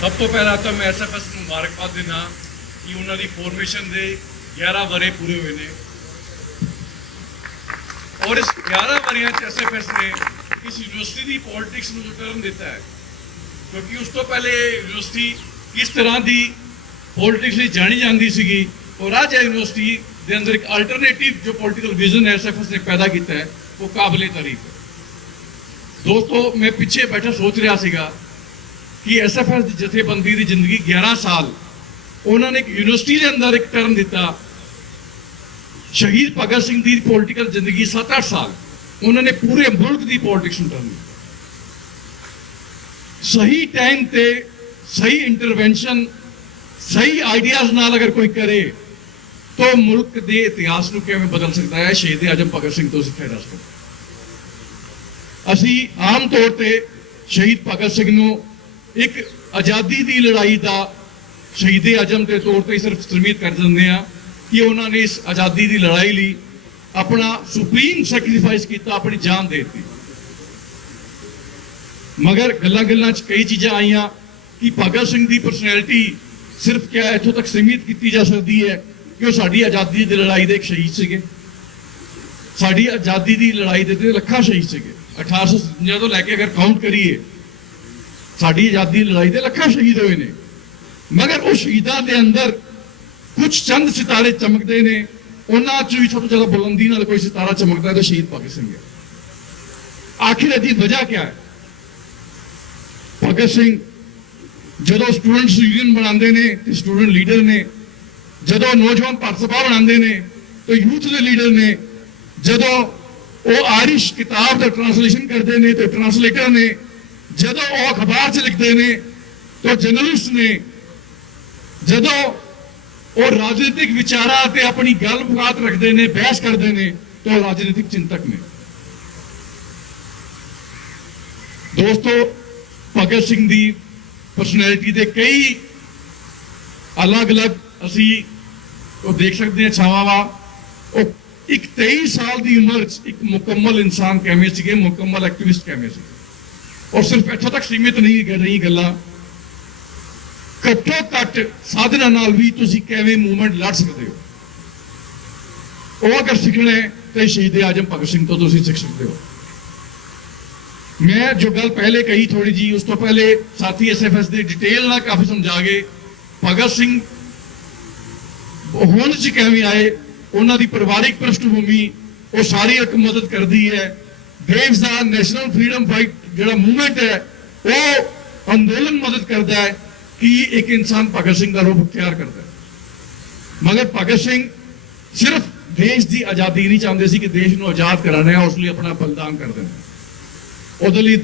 ਸਭ ਤੋਂ ਪਹਿਲਾਂ ਤਾਂ ਮੈਂ ਐਸਐਫਐਸ ਨੂੰ ਮੁਬਾਰਕਬਾਦ ਦਿੰਦਾ ਕਿ ਉਹਨਾਂ ਦੀ ਫਾਰਮੇਸ਼ਨ ਦੇ 11 ਵਰੇ ਪੂਰੇ ਹੋਏ ਨੇ ਔਰ ਇਸ 11 ਵਰਿਆਂ 'ਚ ਐਸਐਫਐਸ ਨੇ ਇਸ ਯੂਨੀਵਰਸਿਟੀ ਦੀ ਪੋਲਿਟਿਕਸ ਨੂੰ ਟਰਨ ਦਿੱਤਾ ਹੈ, ਕਿਉਂਕਿ ਉਸ ਤੋਂ ਪਹਿਲੇ ਯੂਨੀਵਰਸਿਟੀ ਕਿਸ ਤਰ੍ਹਾਂ ਦੀ ਪੋਲਿਟਿਕਸ ਲਈ ਜਾਣੀ ਜਾਂਦੀ ਸੀਗੀ ਔਰ ਅੱਜ ਯੂਨੀਵਰਸਿਟੀ ਦੇ ਅੰਦਰ ਇੱਕ ਅਲਟਰਨੇਟਿਵ ਜੋ ਪੋਲੀਟੀਕਲ ਵਿਜ਼ਨ ਹੈ ਐਸਐਫਐਸ ਨੇ ਪੈਦਾ ਕੀਤਾ ਹੈ ਉਹ ਕਾਬਲੇ ਤਾਰੀਫ ਹੈ। ਦੋਸਤੋ, ਮੈਂ ਪਿੱਛੇ ਬੈਠਾ ਸੋਚ ਰਿਹਾ ਸੀਗਾ ਕਿ ਐਸਐਫਐਸ ਦੀ ਜਥੇਬੰਦੀ ਦੀ ਜ਼ਿੰਦਗੀ 11 ਸਾਲ ਉਹਨਾਂ ਨੇ ਇੱਕ ਯੂਨੀਵਰਸਿਟੀ ਦੇ ਅੰਦਰ ਇੱਕ ਟਰਮ ਦਿੱਤਾ। ਸ਼ਹੀਦ ਭਗਤ ਸਿੰਘ ਦੀ ਪੋਲੀਟੀਕਲ ਜ਼ਿੰਦਗੀ 7-8 ਸਾਲ ਉਹਨਾਂ ਨੇ ਪੂਰੇ ਮੁਲਕ ਦੀ ਪੋਲਿਟਿਕਸ ਨੂੰ ਟਰਨ ਦਿੱਤਾ। ਸਹੀ ਟਾਈਮ ਤੇ ਸਹੀ ਇੰਟਰਵੈਂਸ਼ਨ ਸਹੀ ਆਈਡੀਆਜ਼ ਨਾਲ ਅਗਰ ਕੋਈ ਕਰੇ ਤਾਂ ਮੁਲਕ ਦੇ ਇਤਿਹਾਸ ਨੂੰ ਕਿਵੇਂ ਬਦਲ ਸਕਦਾ ਹੈ, ਸ਼ਹੀਦ ਆਜ਼ਮ ਭਗਤ ਸਿੰਘ ਤੋਂ ਸਿੱਖਿਆ ਜਾ ਸਕਦਾ। ਅਸੀਂ ਆਮ ਤੌਰ ਤੇ ਸ਼ਹੀਦ ਭਗਤ ਸਿੰਘ ਨੂੰ ਇੱਕ ਆਜ਼ਾਦੀ ਦੀ ਲੜਾਈ ਦਾ ਸ਼ਹੀਦ ਆਜ਼ਮ ਦੇ ਤੌਰ ਤੇ ਸਿਰਫ ਸੀਮਿਤ ਕਰ ਦਿੰਦੇ ਆ ਕਿ ਉਹਨਾਂ ਨੇ ਇਸ ਆਜ਼ਾਦੀ ਦੀ ਲੜਾਈ ਲਈ ਆਪਣਾ ਸੁਪਰੀਮ ਸੈਕਰੀਫਾਈਸ ਕੀਤਾ, ਆਪਣੀ ਜਾਨ ਦੇ ਦਿੱਤੀ। ਮਗਰ ਗੱਲਾਂ 'ਚ ਕਈ ਚੀਜ਼ਾਂ ਆਈਆਂ ਕਿ ਭਗਤ ਸਿੰਘ ਦੀ ਪਰਸਨੈਲਿਟੀ ਸਿਰਫ ਕਿਆ ਇੱਥੋਂ ਤੱਕ ਸੀਮਿਤ ਕੀਤੀ ਜਾ ਸਕਦੀ ਹੈ ਕਿ ਉਹ ਸਾਡੀ ਆਜ਼ਾਦੀ ਦੀ ਲੜਾਈ ਦੇ ਇੱਕ ਸ਼ਹੀਦ ਸੀਗੇ। ਸਾਡੀ ਆਜ਼ਾਦੀ ਦੀ ਲੜਾਈ ਦੇ ਲੱਖਾਂ ਸ਼ਹੀਦ ਸੀਗੇ। 1857 ਤੋਂ ਲੈ ਕੇ ਅਗਰ ਕਾਊਂਟ ਕਰੀਏ ਸਾਡੀ ਆਜ਼ਾਦੀ ਦੀ ਲੜਾਈ ਦੇ ਲੱਖਾਂ ਸ਼ਹੀਦ ਹੋਏ ਨੇ, ਮਗਰ ਉਹ ਸ਼ਹੀਦਾਂ ਦੇ ਅੰਦਰ ਕੁਝ ਚੰਦ ਸਿਤਾਰੇ ਚਮਕਦੇ ਨੇ। ਉਹਨਾਂ 'ਚ ਵੀ ਸਭ ਤੋਂ ਜ਼ਿਆਦਾ ਬੁਲੰਦੀ ਨਾਲ ਕੋਈ ਸਿਤਾਰਾ ਚਮਕਦਾ ਤਾਂ ਸ਼ਹੀਦ ਭਗਤ ਸਿੰਘ ਹੈ। ਆਖਿਰ ਇਹਦੀ ਵਜ੍ਹਾ ਕੀ ਹੈ? ਭਗਤ ਸਿੰਘ ਜਦੋਂ ਸਟੂਡੈਂਟਸ ਯੂਨੀਅਨ ਬਣਾਉਂਦੇ ਨੇ ਤੇ ਸਟੂਡੈਂਟ ਲੀਡਰ ਨੇ, ਜਦੋਂ ਨੌਜਵਾਨ ਭਾਰਤ ਸਭਾ ਬਣਾਉਂਦੇ ਨੇ ਤੇ ਯੂਥ ਦੇ ਲੀਡਰ ਨੇ, ਜਦੋਂ ਉਹ ਆਇਰਿਸ਼ ਕਿਤਾਬ ਦਾ ਟ੍ਰਾਂਸਲੇਸ਼ਨ ਕਰਦੇ ਨੇ ਤੇ ਟ੍ਰਾਂਸਲੇਟਰ ਨੇ, ਜਦੋਂ ਉਹ ਅਖਬਾਰ 'ਚ ਲਿਖਦੇ ਨੇ ਤੇ ਜਰਨਲਿਸਟ ਨੇ, ਜਦੋਂ ਉਹ ਰਾਜਨੀਤਿਕ ਵਿਚਾਰਾਂ ਤੇ ਆਪਣੀ ਗੱਲਬਾਤ ਰੱਖਦੇ ਨੇ, ਬਹਿਸ ਕਰਦੇ ਨੇ ਤੇ ਉਹ ਰਾਜਨੀਤਿਕ ਚਿੰਤਕ ਨੇ। ਦੋਸਤੋ, ਭਗਤ ਸਿੰਘ ਦੀ ਪਰਸਨੈਲਿਟੀ ਦੇ ਕਈ ਅਲੱਗ-ਅਲੱਗ ਅਸੀਂ ਉਹ ਦੇਖ ਸਕਦੇ ਹਾਂ ਛਾਵਾਂ। ਉਹ ਇੱਕ 23 ਸਾਲ ਦੀ ਉਮਰ 'ਚ ਇੱਕ ਮੁਕੰਮਲ ਇਨਸਾਨ ਕਿਵੇਂ ਸੀਗੇ, ਮੁਕੰਮਲ ਐਕਟਿਵਿਸਟ ਕਿਵੇਂ ਸੀ। ਔਰ ਸਿਰਫ ਇੱਥੋਂ ਤੱਕ ਸੀਮਿਤ ਨਹੀਂ ਕਰ ਰਹੀ ਗੱਲਾਂ, ਘੱਟੋ ਘੱਟ ਸਾਧਨਾ ਨਾਲ ਵੀ ਤੁਸੀਂ ਕਿਵੇਂ ਮੂਵਮੈਂਟ ਲੜ ਸਕਦੇ ਹੋ। ਉਹ ਅਗਰ ਸਿੱਖਣਾ ਹੈ ਤਾਂ ਸ਼ਹੀਦ ਆਜ਼ਮ ਭਗਤ ਸਿੰਘ ਤੋਂ ਤੁਸੀਂ ਸਿੱਖ ਸਕਦੇ ਹੋ। ਮੈਂ ਜੋ ਗੱਲ ਪਹਿਲੇ ਕਹੀ ਥੋੜੀ ਜੀ, ਉਸ ਤੋਂ ਪਹਿਲੇ ਸਾਥੀ ਐਸਐਫਐਸ ਦੇ ਡਿਟੇਲ ਨਾਲ ਕਾਫੀ ਸਮਝਾ ਗਏ। ਭਗਤ ਸਿੰਘ ਹੋਂਦ 'ਚ ਕਿਵੇਂ ਆਏ, ਉਹਨਾਂ ਦੀ ਪਰਿਵਾਰਿਕ ਪ੍ਰਿਸ਼ਠਭੂਮੀ ਉਹ ਸਾਰੀ ਇੱਕ ਮਦਦ ਕਰਦੀ ਹੈ। ਦੇਸ਼ ਦਾ ਨੈਸ਼ਨਲ ਫਰੀडम ਫਾਈਟ ਜਿਹੜਾ ਮੂਵਮੈਂਟ ਹੈ ਉਹ ਅੰਦੋਲਨ ਮਦਦ ਕਰਦਾ ਹੈ ਕਿ ਇੱਕ ਇਨਸਾਨ ਭਗਤ ਸਿੰਘ ਦਾ ਰੂਪ ਅਖਤਿਆਰ ਕਰਦਾ ਹੈ। ਮਗਰ ਭਗਤ ਸਿੰਘ ਸਿਰਫ ਦੇਸ਼ ਦੀ ਆਜ਼ਾਦੀ ਨਹੀਂ ਚਾਹੁੰਦੇ ਸੀ ਕਿ ਦੇਸ਼ ਨੂੰ ਆਜ਼ਾਦ ਕਰਾਣਾ ਹੈ, ਉਸ ਲਈ ਆਪਣਾ ਬਲੀਦਾਨ ਕਰ ਦੇਣਾ, ਉਹਦੇ ਲਈ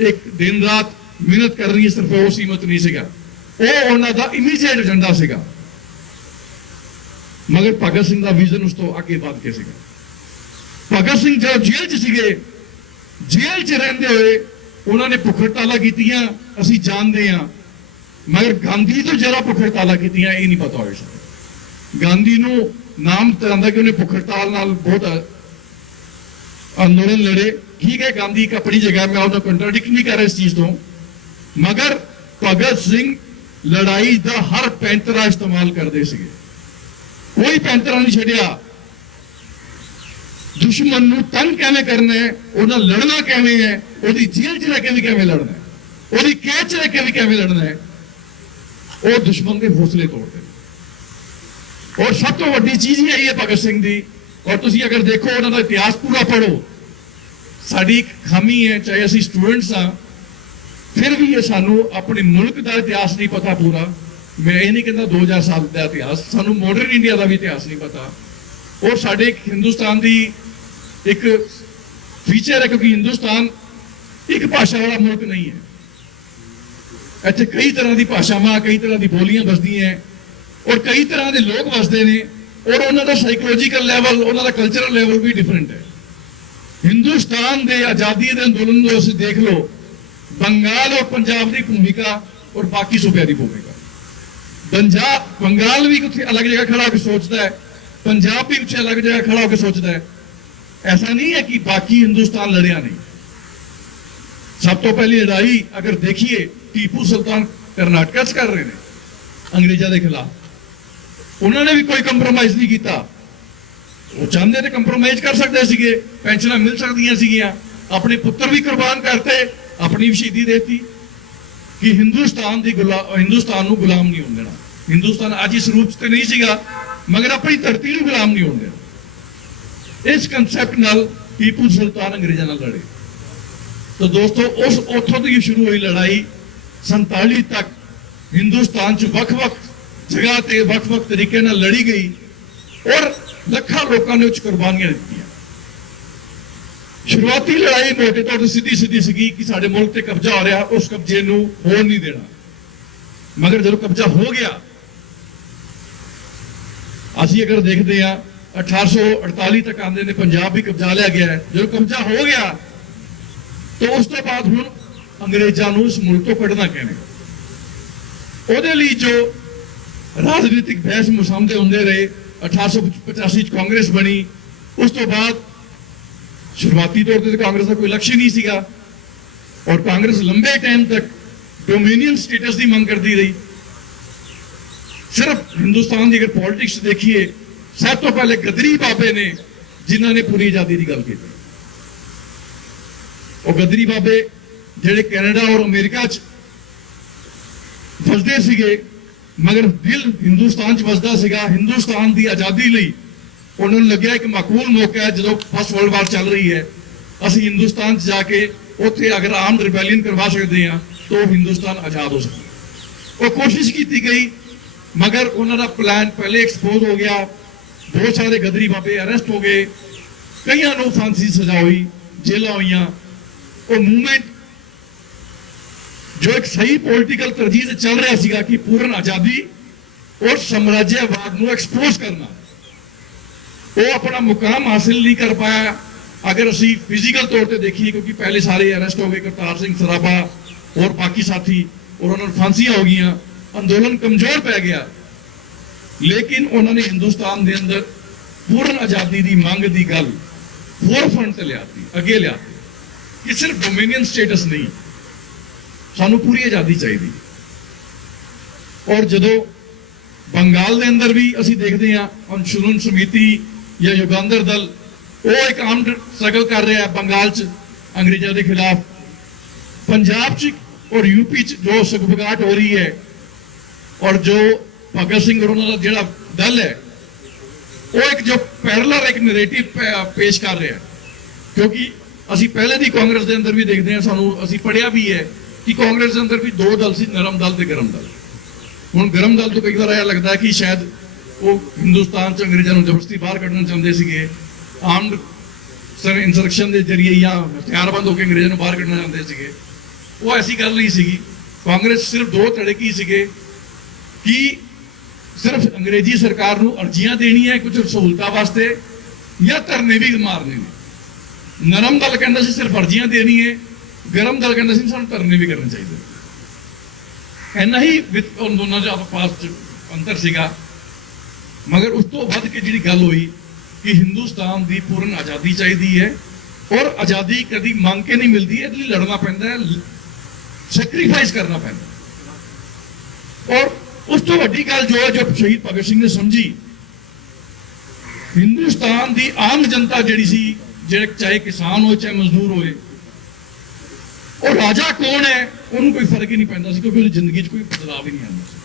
ਇੱਕ ਦਿਨ ਰਾਤ ਮਿਹਨਤ ਕਰਨੀ ਸਿਰਫ ਉਹ ਸੀਮਤ ਨਹੀਂ ਸੀਗਾ, ਉਹ ਉਹਨਾਂ ਦਾ ਇਮੀਡੀਏਟ ਏਜੰਡਾ ਸੀਗਾ। ਮਗਰ ਭਗਤ ਸਿੰਘ ਦਾ ਵਿਜ਼ਨ ਉਸ ਤੋਂ ਅੱਗੇ ਵੱਧ ਕੇ ਸੀਗਾ। ਭਗਤ ਸਿੰਘ ਜਦ ਜੇਲ੍ਹ 'ਚ ਸੀਗੇ, ਜੇਲ੍ਹ 'ਚ ਰਹਿੰਦੇ ਹੋਏ ਉਹਨਾਂ ਨੇ ਭੁੱਖ ਹੜਤਾਲਾਂ ਕੀਤੀਆਂ, ਅਸੀਂ ਜਾਣਦੇ ਹਾਂ। ਮਗਰ ਗਾਂਧੀ ਤੋਂ ਜਿਹੜਾ ਭੁੱਖ ਹੜਤਾਲਾਂ ਕੀਤੀਆਂ ਇਹ ਨਹੀਂ ਪਤਾ ਹੋਇਆ ਸੀ। ਗਾਂਧੀ ਨੂੰ ਨਾਮ ਤਰ੍ਹਾਂ ਕਿ ਉਹਨੇ ਭੁੱਖ ਹੜਤਾਲ ਨਾਲ ਬਹੁਤ ਅੰਦੋਲਨ ਲੜੇ। ਠੀਕ ਹੈ, ਗਾਂਧੀ ਇੱਕ ਆਪਣੀ ਜਗ੍ਹਾ, ਮੈਂ ਉਹਦਾ ਕੰਟਰਡਿਕਟ ਨਹੀਂ ਕਰ ਰਿਹਾ ਇਸ ਚੀਜ਼ ਤੋਂ, ਮਗਰ ਭਗਤ ਸਿੰਘ ਲੜਾਈ ਦਾ ਹਰ ਪੈਂਤਰਾ ਇਸਤੇਮਾਲ ਕਰਦੇ ਸੀਗੇ। ਕੋਈ ਪੈਂਤਰਾ ਨਹੀਂ ਛੱਡਿਆ। ਦੁਸ਼ਮਣ ਨੂੰ ਤੰਗ ਕਿਵੇਂ ਕਰਨਾ ਹੈ, ਉਹਨਾਂ ਲੜਨਾ ਕਿਵੇਂ ਹੈ, ਉਹਦੀ ਜੇਲ੍ਹ 'ਚ ਰਹਿ ਕੇ ਵੀ ਕਿਵੇਂ ਲੜਨਾ ਹੈ, ਉਹਦੀ ਕੈਦ 'ਚ ਰਹਿ ਕੇ ਵੀ ਕਿਵੇਂ ਲੜਨਾ ਹੈ, ਉਹ ਦੁਸ਼ਮਣ ਦੇ ਹੌਸਲੇ ਤੋੜਦੇ ਨੇ। ਔਰ ਸਭ ਤੋਂ ਵੱਡੀ ਚੀਜ਼ ਹੀ ਆਈ ਹੈ ਭਗਤ ਸਿੰਘ ਦੀ। ਔਰ ਤੁਸੀਂ ਅਗਰ ਦੇਖੋ ਉਹਨਾਂ ਦਾ ਇਤਿਹਾਸ ਪੂਰਾ ਪੜ੍ਹੋ, ਸਾਡੀ ਇੱਕ ਖਾਮੀ ਹੈ, ਚਾਹੇ ਅਸੀਂ ਸਟੂਡੈਂਟਸ ਹਾਂ ਫਿਰ ਵੀ ਇਹ ਸਾਨੂੰ ਆਪਣੇ ਮੁਲਕ ਦਾ ਇਤਿਹਾਸ ਨਹੀਂ ਪਤਾ ਪੂਰਾ। ਮੈਂ ਇਹ ਨਹੀਂ ਕਹਿੰਦਾ 2000 ਸਾਲ ਦਾ ਇਤਿਹਾਸ, ਸਾਨੂੰ ਮਾਡਰਨ ਇੰਡੀਆ ਦਾ ਵੀ ਇਤਿਹਾਸ ਨਹੀਂ ਪਤਾ। ਔਰ ਸਾਡੇ ਹਿੰਦੁਸਤਾਨ ਦੀ ਇੱਕ ਫੀਚਰ ਹੈ ਕਿਉਂਕਿ ਹਿੰਦੁਸਤਾਨ ਇੱਕ ਭਾਸ਼ਾ ਵਾਲਾ ਮੁਲਕ ਨਹੀਂ ਹੈ। ਇੱਥੇ ਕਈ ਤਰ੍ਹਾਂ ਦੀ ਭਾਸ਼ਾਵਾਂ, ਕਈ ਤਰ੍ਹਾਂ ਦੀ ਬੋਲੀਆਂ ਵਸਦੀਆਂ ਔਰ ਕਈ ਤਰ੍ਹਾਂ ਦੇ ਲੋਕ ਵਸਦੇ ਨੇ ਔਰ ਉਹਨਾਂ ਦਾ ਸਾਈਕੋਲੋਜੀਕਲ ਲੈਵਲ, ਉਹਨਾਂ ਦਾ ਕਲਚਰਲ ਲੈਵਲ ਵੀ ਡਿਫਰੈਂਟ ਹੈ। ਹਿੰਦੁਸਤਾਨ ਦੇ ਆਜ਼ਾਦੀ ਦੇ ਅੰਦੋਲਨ ਨੂੰ ਅਸੀਂ ਦੇਖ ਲਓ, ਬੰਗਾਲ ਔਰ ਪੰਜਾਬ ਦੀ ਭੂਮਿਕਾ ਔਰ ਬਾਕੀ ਸੂਬਿਆਂ ਦੀ ਭੂਮਿਕਾ। ਬੰਗਾਲ ਵੀ ਕੁਝ ਅਲੱਗ ਜਗ੍ਹਾ ਖੜਾ ਹੋ ਕੇ ਸੋਚਦਾ ਹੈ, ਪੰਜਾਬ ਵੀ ਕੁਝ ਅਲੱਗ ਜਗ੍ਹਾ ਖੜਾ ਹੋ ਕੇ ਸੋਚਦਾ ਹੈ। ऐसा नहीं है कि बाकी हिंदुस्तान लड़िया नहीं। सब तो पहली लड़ाई अगर देखिए टीपू सुल्तान ਕਰਨਾਟਕਾ 'ਚ ਕਰ ਰਹੇ ਨੇ ਅੰਗਰੇਜ਼ਾਂ ਦੇ ਖਿਲਾਫ। ਉਹਨਾਂ ਨੇ ਵੀ ਕੋਈ ਕੰਪਰੋਮਾਈਜ਼ ਨਹੀਂ ਕੀਤਾ। ਉਹ ਚਾਹੁੰਦੇ ਤੇ ਕੰਪਰੋਮਾਈਜ਼ ਕਰ ਸਕਦੇ ਸੀਗੇ, ਪੈਨਸ਼ਨਾਂ ਮਿਲ ਸਕਦੀਆਂ ਸੀਗੀਆਂ, ਆਪਣੇ ਪੁੱਤਰ ਵੀ ਕੁਰਬਾਨ ਕਰਤੇ, ਆਪਣੀ ਵੀ ਸ਼ਹੀਦੀ ਦੇਤੀ ਕਿ ਹਿੰਦੁਸਤਾਨ ਨੂੰ ਗੁਲਾਮ ਨਹੀਂ ਹੋਣ ਦੇਣਾ। ਹਿੰਦੁਸਤਾਨ ਅੱਜ ਇਸ ਰੂਪ 'ਚ ਤੇ ਨਹੀਂ ਸੀਗਾ, ਮਗਰ ਆਪਣੀ ਧਰਤੀ ਨੂੰ ਗੁਲਾਮ ਨਹੀਂ ਹੋਣ ਦੇਣਾ। ਇਸ ਕਨਸੈਪਟ ਨਾਲ ਟੀਪੂ ਸੁਲਤਾਨ ਅੰਗਰੇਜ਼ਾਂ ਨਾਲ ਲੜੇ। ਤਾਂ ਦੋਸਤੋ ਉਸ ਉੱਥੋਂ ਤੋਂ ਹੀ ਸ਼ੁਰੂ ਹੋਈ ਲੜਾਈ 47 ਤੱਕ ਹਿੰਦੁਸਤਾਨ 'ਚ ਵੱਖ-ਵੱਖ ਜਗ੍ਹਾ ਤੇ ਵੱਖ-ਵੱਖ ਤਰੀਕੇ ਨਾਲ ਲੜੀ ਗਈ ਔਰ ਲੱਖਾਂ ਲੋਕਾਂ ਨੇ ਉੱਚ ਕੁਰਬਾਨੀਆਂ ਦਿੱਤੀਆਂ। ਸ਼ੁਰੂਆਤੀ ਲੜਾਈ ਮੋਟੇ ਤੌਰ ਤੇ ਸਿੱਧੀ ਸੀਗੀ ਕਿ ਸਾਡੇ ਮੁਲਕ ਤੇ ਕਬਜ਼ਾ ਹੋ ਰਿਹਾ, ਉਸ ਕਬਜ਼ੇ ਨੂੰ ਹੋਣ ਨਹੀਂ ਦੇਣਾ। ਮਗਰ ਜਦੋਂ ਕਬਜ਼ਾ ਹੋ ਗਿਆ, ਅਸੀਂ ਅਗਰ ਦੇਖਦੇ ਹਾਂ 1848 ਤੱਕ ਆਉਂਦੇ ਨੇ ਪੰਜਾਬ ਵੀ ਕਬਜ਼ਾ ਲਿਆ ਗਿਆ ਹੈ। ਜਦੋਂ ਕਬਜ਼ਾ ਹੋ ਗਿਆ ਤਾਂ ਉਸ ਤੋਂ ਬਾਅਦ ਹੁਣ ਅੰਗਰੇਜ਼ਾਂ ਨੂੰ ਇਸ ਮੁਲਕ ਤੋਂ ਕੱਢਣਾ ਕਿਵੇਂ, ਉਹਦੇ ਲਈ ਜੋ ਰਾਜਨੀਤਿਕ ਬਹਿਸ ਮੁਸਾਮਦੇ ਹੁੰਦੇ ਰਹੇ। 1885 ਚ ਕਾਂਗਰਸ ਬਣੀ। ਉਸ ਤੋਂ ਬਾਅਦ ਸ਼ੁਰੂਆਤੀ ਤੌਰ ਤੇ ਕਾਂਗਰਸ ਦਾ ਕੋਈ ਲਕਸ਼ ਹੀ ਨਹੀਂ ਸੀਗਾ ਔਰ ਕਾਂਗਰਸ ਲੰਬੇ ਟਾਈਮ ਤੱਕ ਡੋਮੀਨੀਅਨ ਸਟੇਟਸ ਦੀ ਮੰਗ ਕਰਦੀ ਰਹੀ। ਸਿਰਫ ਹਿੰਦੁਸਤਾਨ ਦੀ ਅਗਰ ਪੋਲਿਟਿਕਸ ਦੇਖੀਏ, ਸਭ ਤੋਂ ਪਹਿਲੇ ਗਦਰੀ ਬਾਬੇ ਨੇ ਜਿਨ੍ਹਾਂ ਨੇ ਪੂਰੀ ਆਜ਼ਾਦੀ ਦੀ ਗੱਲ ਕੀਤੀ। ਉਹ ਗਦਰੀ ਬਾਬੇ ਜਿਹੜੇ ਕੈਨੇਡਾ ਔਰ ਅਮਰੀਕਾ 'ਚ ਵਸਦੇ ਸੀਗੇ, ਮਗਰ ਦਿਲ ਹਿੰਦੁਸਤਾਨ 'ਚ ਵਸਦਾ ਸੀਗਾ। ਹਿੰਦੁਸਤਾਨ ਦੀ ਆਜ਼ਾਦੀ ਲਈ ਉਹਨਾਂ ਨੂੰ ਲੱਗਿਆ ਇੱਕ ਮਾਕੂਲ ਮੌਕਾ ਹੈ, ਜਦੋਂ ਫਸਟ ਵਰਲਡ ਵਾਰ ਚੱਲ ਰਹੀ ਹੈ, ਅਸੀਂ ਹਿੰਦੁਸਤਾਨ 'ਚ ਜਾ ਕੇ ਉੱਥੇ ਅਗਰ ਆਰਮਡ ਰਿਬੈਲੀਅਨ ਕਰਵਾ ਸਕਦੇ ਹਾਂ ਤਾਂ ਹਿੰਦੁਸਤਾਨ ਆਜ਼ਾਦ ਹੋ ਸਕਦਾ। ਉਹ ਕੋਸ਼ਿਸ਼ ਕੀਤੀ ਗਈ, ਮਗਰ ਉਹਨਾਂ ਦਾ ਪਲਾਨ ਪਹਿਲੇ ਐਕਸਪੋਜ਼ ਹੋ ਗਿਆ। ਬਹੁਤ ਸਾਰੇ ਗਦਰੀ ਬਾਬੇ ਅਰੈਸਟ ਹੋ ਗਏ, ਕਈਆਂ ਨੂੰ ਫਾਂਸੀ ਸਜ਼ਾ ਹੋਈ, ਜੇਲਾਂ ਹੋਈਆਂ। ਉਹ ਮੂਵਮੈਂਟ ਜੋ ਇੱਕ ਸਹੀ ਪੋਲਿਟੀਕਲ ਤਰਜੀਹ ਚੱਲ ਰਿਹਾ ਸੀਗਾ ਕਿ ਪੂਰਨ ਆਜ਼ਾਦੀ ਔਰ ਸਾਮਰਾਜਯਵਾਦ ਨੂੰ ਐਕਸਪੋਜ਼ ਕਰਨਾ, ਉਹ ਆਪਣਾ ਮੁਕਾਮ ਹਾਸਿਲ ਨਹੀਂ ਕਰ ਪਾਇਆ। ਅਗਰ ਅਸੀਂ ਫਿਜ਼ੀਕਲ ਤੌਰ ਤੇ ਦੇਖੀਏ, ਕਿਉਂਕਿ ਪਹਿਲੇ ਸਾਰੇ ਅਰੈਸਟ ਹੋ ਗਏ, ਕਰਤਾਰ ਸਿੰਘ ਸਰਾਭਾ ਔਰ ਬਾਕੀ ਸਾਥੀ, ਔਰ ਉਹਨਾਂ ਨੂੰ ਫਾਂਸੀਆਂ ਹੋ ਗਈਆਂ, ਅੰਦੋਲਨ ਕਮਜ਼ੋਰ ਪੈ ਗਿਆ। ਲੇਕਿਨ ਉਹਨਾਂ ਨੇ ਹਿੰਦੁਸਤਾਨ ਦੇ ਅੰਦਰ ਪੂਰਨ ਆਜ਼ਾਦੀ ਦੀ ਮੰਗ ਦੀ ਗੱਲ ਫੋਰਫਰੰਟ ਤੇ ਲਿਆਤੀ, ਅੱਗੇ ਲਿਆਤੀ ਕਿ ਸਿਰਫ ਡੋਮੀਨੀਅਨ ਸਟੇਟਸ ਨਹੀਂ, ਸਾਨੂੰ ਪੂਰੀ ਆਜ਼ਾਦੀ ਚਾਹੀਦੀ। ਔਰ ਜਦੋਂ ਬੰਗਾਲ ਦੇ ਅੰਦਰ ਵੀ ਅਸੀਂ ਦੇਖਦੇ ਹਾਂ, ਅੰਸ਼ੁਲਨ ਸਮਿਤੀ ਜਾਂ ਯੁਗਾਂਧਰ ਦਲ, ਉਹ ਇੱਕ ਆਰਮਡ ਸਟਰਗਲ ਕਰ ਰਿਹਾ ਬੰਗਾਲ 'ਚ ਅੰਗਰੇਜ਼ਾਂ ਦੇ ਖਿਲਾਫ। ਪੰਜਾਬ 'ਚ ਔਰ ਯੂਪੀ 'ਚ ਜੋ ਸਗਬਗਾਟ ਹੋ ਰਹੀ ਹੈ ਔਰ ਜੋ ਭਗਤ ਸਿੰਘ ਔਰ ਉਹਨਾਂ ਦਾ ਜਿਹੜਾ ਦਲ ਹੈ, ਉਹ ਇੱਕ ਜੋ ਪੈਰਲਲ ਇੱਕ ਨੈਰੇਟਿਵ ਪੇਸ਼ ਕਰ ਰਿਹਾ। ਕਿਉਂਕਿ ਅਸੀਂ ਪਹਿਲੇ ਦੀ ਕਾਂਗਰਸ ਦੇ ਅੰਦਰ ਵੀ ਦੇਖਦੇ ਹਾਂ, ਸਾਨੂੰ ਅਸੀਂ ਪੜ੍ਹਿਆ ਵੀ ਹੈ ਕਿ ਕਾਂਗਰਸ ਦੇ ਅੰਦਰ ਵੀ ਦੋ ਦਲ ਸੀ, ਨਰਮ ਦਲ ਤੇ ਗਰਮ ਦਲ। ਹੁਣ ਗਰਮ ਦਲ ਤੋਂ ਕਈ ਵਾਰ ਇਹ ਲੱਗਦਾ ਕਿ ਸ਼ਾਇਦ ਉਹ ਹਿੰਦੁਸਤਾਨ 'ਚ ਅੰਗਰੇਜ਼ਾਂ ਨੂੰ ਜ਼ਬਰਦਸਤੀ ਬਾਹਰ ਕੱਢਣਾ ਚਾਹੁੰਦੇ ਸੀਗੇ, ਆਰਮਡ ਇੰਸਰਕਸ਼ਨ ਦੇ ਜ਼ਰੀਏ ਜਾਂ ਹਥਿਆਰਬੰਦ ਹੋ ਕੇ ਅੰਗਰੇਜ਼ਾਂ ਨੂੰ ਬਾਹਰ ਕੱਢਣਾ ਚਾਹੁੰਦੇ ਸੀਗੇ। ਉਹ ਐਸੀ ਗੱਲ ਨਹੀਂ ਸੀਗੀ। ਕਾਂਗਰਸ ਸਿਰਫ ਦੋ ਧੜੇ ਕੀ ਸੀਗੇ ਕਿ ਸਿਰਫ ਅੰਗਰੇਜ਼ੀ ਸਰਕਾਰ ਨੂੰ ਅਰਜ਼ੀਆਂ ਦੇਣੀਆਂ ਕੁਝ ਸਹੂਲਤਾਂ ਵਾਸਤੇ ਜਾਂ ਧਰਨੇ ਵੀ ਮਾਰਨੇ ਨੇ। ਨਰਮ ਦਲ ਕਹਿੰਦਾ ਸੀ ਸਿਰਫ ਅਰਜ਼ੀਆਂ ਦੇਣੀ ਹੈ, ਗਰਮ ਦਲ ਕਹਿੰਦਾ ਸੀ ਸਾਨੂੰ ਧਰਨੇ ਵੀ ਕਰਨੇ ਚਾਹੀਦੇ। ਇੰਨਾ ਹੀ ਦੋਨਾਂ ਦੇ ਆਪਸ ਚ ਅੰਤਰ ਸੀਗਾ। ਮਗਰ ਉਸ ਤੋਂ ਵੱਧ ਕੇ ਜਿਹੜੀ ਗੱਲ ਹੋਈ ਕਿ ਹਿੰਦੁਸਤਾਨ ਦੀ ਪੂਰਨ ਆਜ਼ਾਦੀ ਚਾਹੀਦੀ ਹੈ ਔਰ ਆਜ਼ਾਦੀ ਕਦੀ ਮੰਗ ਕੇ ਨਹੀਂ ਮਿਲਦੀ, ਇਹਦੇ ਲਈ ਲੜਨਾ ਪੈਂਦਾ ਹੈ, ਸੈਕਰੀਫਾਈਸ ਕਰਨਾ ਪੈਂਦਾ। ਔਰ ਉਸ ਤੋਂ ਵੱਡੀ ਗੱਲ ਜੋ ਹੈ, ਜੋ ਸ਼ਹੀਦ ਭਗਤ ਸਿੰਘ ਨੇ ਸਮਝੀ, ਹਿੰਦੁਸਤਾਨ ਦੀ ਆਮ ਜਨਤਾ ਜਿਹੜੀ ਸੀ, ਜਿਹੜੇ ਚਾਹੇ ਕਿਸਾਨ ਹੋਏ ਚਾਹੇ ਮਜ਼ਦੂਰ ਹੋਏ, ਉਹ ਰਾਜਾ ਕੌਣ ਹੈ ਉਹਨੂੰ ਕੋਈ ਫਰਕ ਹੀ ਨਹੀਂ ਪੈਂਦਾ ਸੀ, ਕਿਉਂਕਿ ਉਹਦੀ ਜ਼ਿੰਦਗੀ 'ਚ ਕੋਈ ਬਦਲਾਅ ਹੀ ਨਹੀਂ ਆਉਂਦਾ ਸੀ।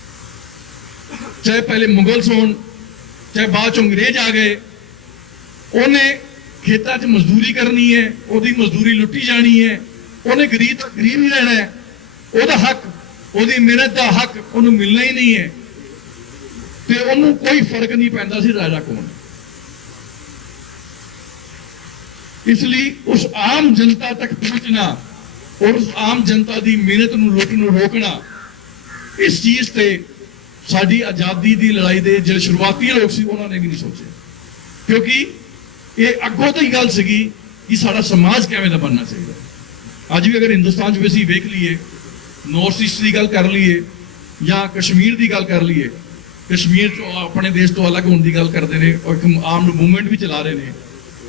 ਚਾਹੇ ਪਹਿਲੇ ਮੁਗਲਸ ਹੋਣ, ਚਾਹੇ ਬਾਅਦ 'ਚ ਅੰਗਰੇਜ਼ ਆ ਗਏ, ਉਹਨੇ ਖੇਤਾਂ 'ਚ ਮਜ਼ਦੂਰੀ ਕਰਨੀ ਹੈ, ਉਹਦੀ ਮਜ਼ਦੂਰੀ ਲੁੱਟੀ ਜਾਣੀ ਹੈ, ਉਹਨੇ ਗਰੀਬ ਹੀ ਰਹਿਣਾ ਹੈ, ਉਹਦਾ ਹੱਕ, ਉਹਦੀ ਮਿਹਨਤ ਦਾ ਹੱਕ ਉਹਨੂੰ ਮਿਲਣਾ ਹੀ ਨਹੀਂ ਹੈ, ਤੇ ਉਹਨੂੰ ਕੋਈ ਫਰਕ ਨਹੀਂ ਪੈਂਦਾ ਸੀ ਰਾਜਾ ਕੌਣ। ਇਸ ਲਈ ਉਸ ਆਮ ਜਨਤਾ ਤੱਕ ਪਹੁੰਚਣਾ ਔਰ ਉਸ ਆਮ ਜਨਤਾ ਦੀ ਮਿਹਨਤ ਨੂੰ ਲੁੱਟ ਨੂੰ ਰੋਕਣਾ, ਇਸ ਚੀਜ਼ ਤੇ ਸਾਡੀ ਆਜ਼ਾਦੀ ਦੀ ਲੜਾਈ ਦੇ ਜਿਹੜੇ ਸ਼ੁਰੂਆਤੀ ਲੋਕ ਸੀ ਉਹਨਾਂ ਨੇ ਵੀ ਨਹੀਂ ਸੋਚਿਆ, ਕਿਉਂਕਿ ਇਹ ਅੱਗੋਂ ਤੋਂ ਹੀ ਗੱਲ ਸੀਗੀ ਕਿ ਸਾਡਾ ਸਮਾਜ ਕਿਵੇਂ ਦਾ ਬਣਨਾ ਚਾਹੀਦਾ। ਅੱਜ ਵੀ ਅਗਰ ਹਿੰਦੁਸਤਾਨ 'ਚ ਵੀ ਅਸੀਂ ਵੇਖ ਲਈਏ, ਨੌਰਥ ਈਸਟ ਦੀ ਗੱਲ ਕਰ ਲਈਏ ਜਾਂ ਕਸ਼ਮੀਰ ਦੀ ਗੱਲ ਕਰ ਲਈਏ, ਕਸ਼ਮੀਰ 'ਚ ਆਪਣੇ ਦੇਸ਼ ਤੋਂ ਅਲੱਗ ਹੋਣ ਦੀ ਗੱਲ ਕਰਦੇ ਨੇ ਔਰ ਇੱਕ ਆਰਮਡ ਮੂਵਮੈਂਟ ਵੀ ਚਲਾ ਰਹੇ ਨੇ।